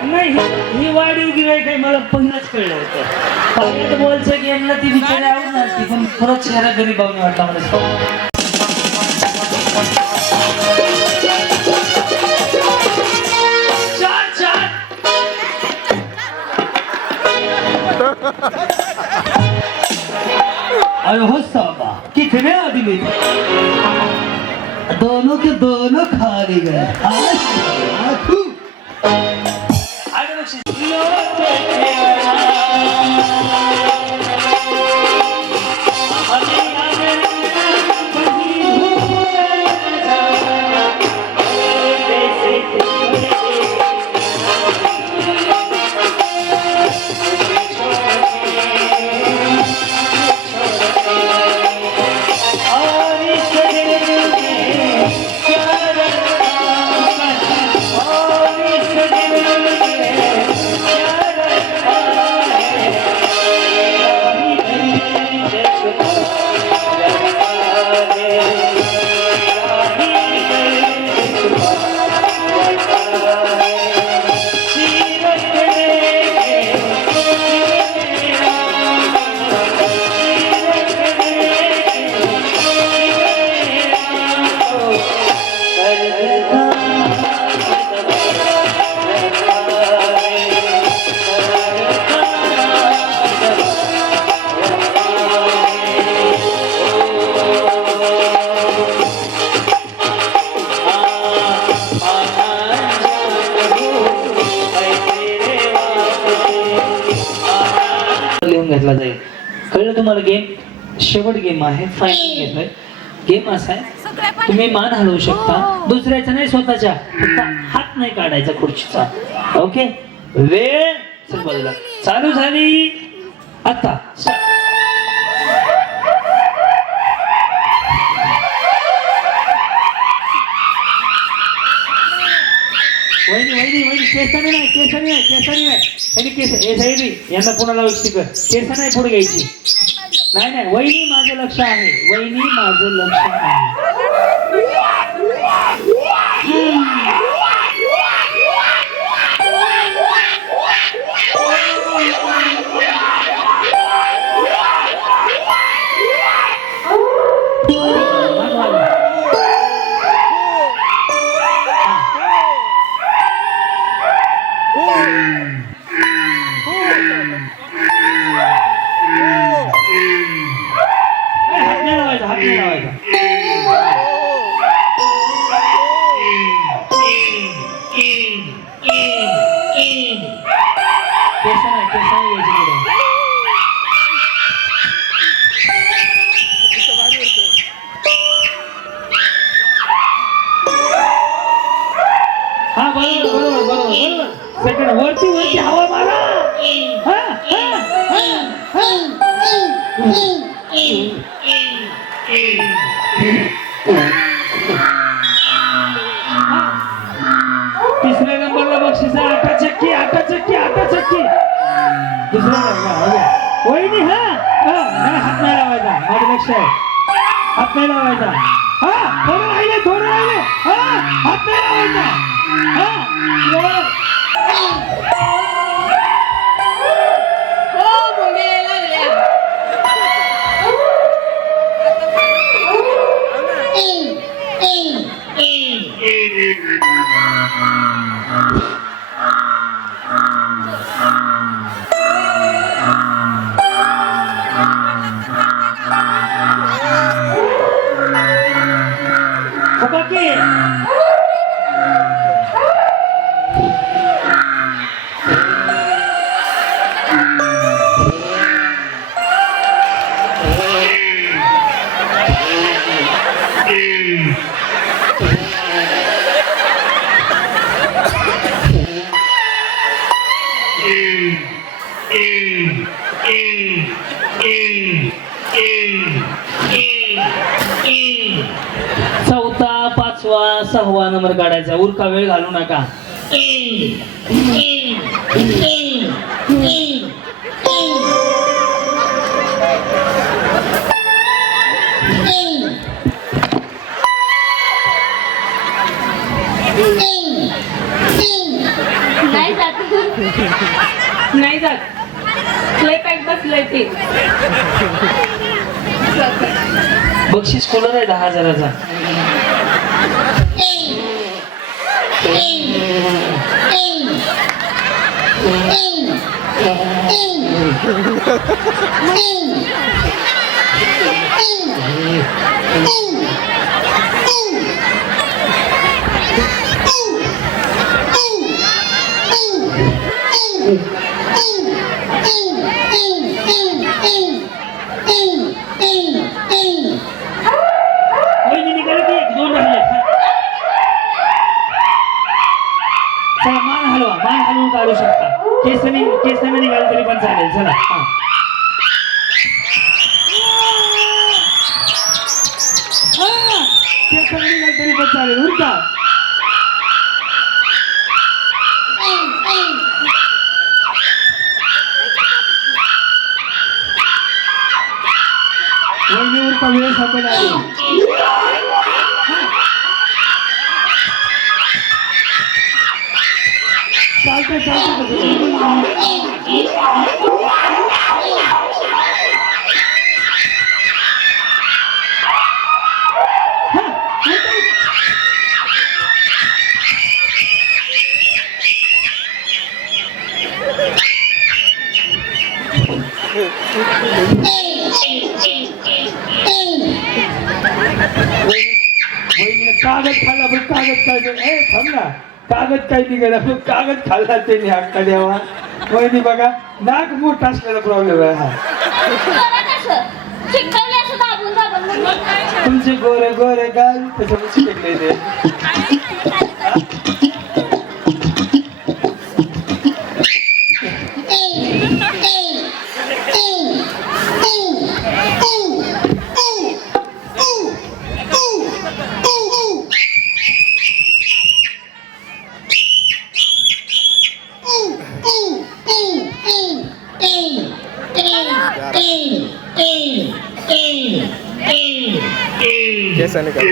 नाही ही वाढीव गिराय काही मला पहिलंच कळलं होतं पहिल्यात बोलचं गेमला ती बिचारी आवडणार ती पण खरंच चेहरा गरीब भावने वाटला मला अरे हो साहबा कितने आदमी दोनों के दोनों खा गए घेतला जाईल कळलं तुम्हाला गेम शेवट गेम आहे फायनल घेतोय गेम असा आहे तुम्ही मान हलवू शकता दुसऱ्याचा नाही स्वतःच्या फक्त हात नाही काढायचा खुर्चीचा ओके वेळ बाजूला चालू झाली आता वहिनी वहिनी वहिनी केसाने नाही केसाने नाही केसाने नाही त्यांनी केस हे साहेबी यांना पुन्हा व्यक्ती कर केस नाही पुढे घ्यायची नाही नाही वहिनी माझं लक्ष आहे वहिनी माझं लक्ष आहे हा बरोबर बरोबर बरोबर बरोबर सेकंड वरती वरती हवा मारा तिसऱ्या नंबरला बक्षीस आहे आटा चक्की आटा चक्की आटा चक्की दुसऱ्या वहिनी हा हात नाही लावायचा माझं लक्ष आहे हात नाही लावायचा हा थोडं राहिले हा हात नाही लावायचा ओ काकी चौथा पाचवा सहावा नंबर काढायचा उरका वेळ घालू नका नाही जात नाही जात लय पॅक बसलंय ते बक्षीस कूलर आहे 10,000चा वहिनी निघाली की 1-2 राहिले चला मान हलवून काढू शकता केसनी निघाले तरी पण चालेल चला केसनी निघाले तरी पण चालेल उरका वहिनीवर कमी संपत आली कागद खाल्ला पण कागद काय थांब ना कागद काय निघाला पण कागद खाल्ला त्यांनी हक्का द्यावा वहिनी बघा नाक मोठा असलेला प्रॉब्लेम आहे हा तुमचे गोरे गोरे गाल त्याच्यामुळे शिकले ते कैसा निकल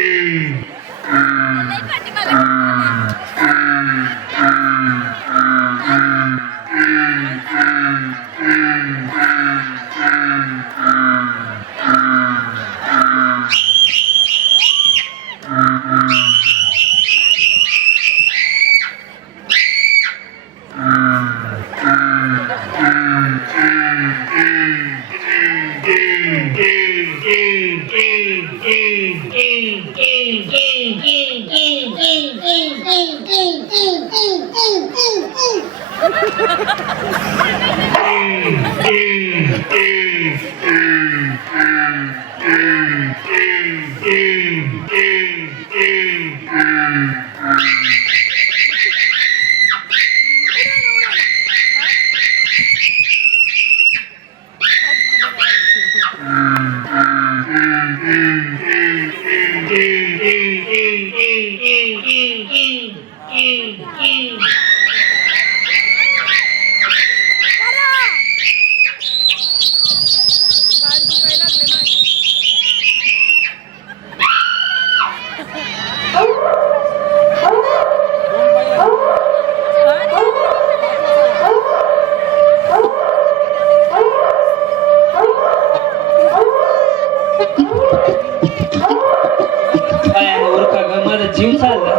जीव चालला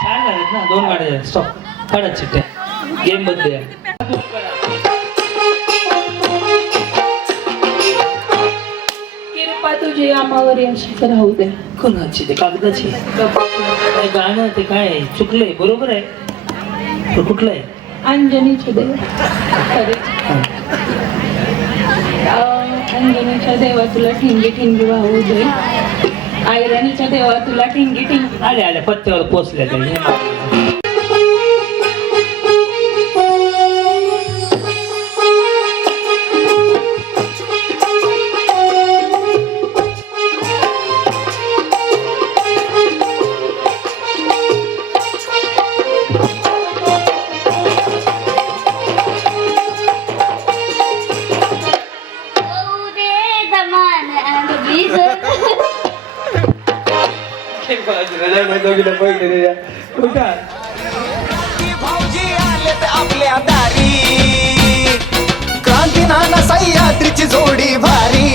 छान झालेत ना 2 गाड्या स्टॉप काढा चिट्ट्या गेम बंद माझी आमावर अशीच राहू दे. कोणाची ते कागदाची काय गाणं ते काय चुकलंय बरोबर आहे तो कुठलं आहे अंजनीच्या देव अंजनीच्या देवा तुला ठिंगी ठिंगी वाहू दे. ऐरणीच्या देवा तुला ठिंगी ठिंगी. आल्या आल्या पत्त्यावर पोचल्या काही भाऊजी आलेत आपल्या दारी क्रांती नाना सह्याद्रीची जोडी भारी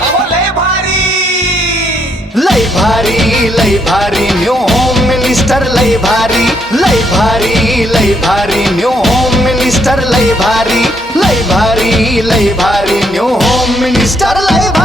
अहो, लय भारी लय भारी लय भारी न्यू होम मिनिस्टर लय भारी लय भारी लय भारी न्यू होम मिनिस्टर लय भारी लय भारी लय भारी न्यू होम मिनिस्टर लय भारी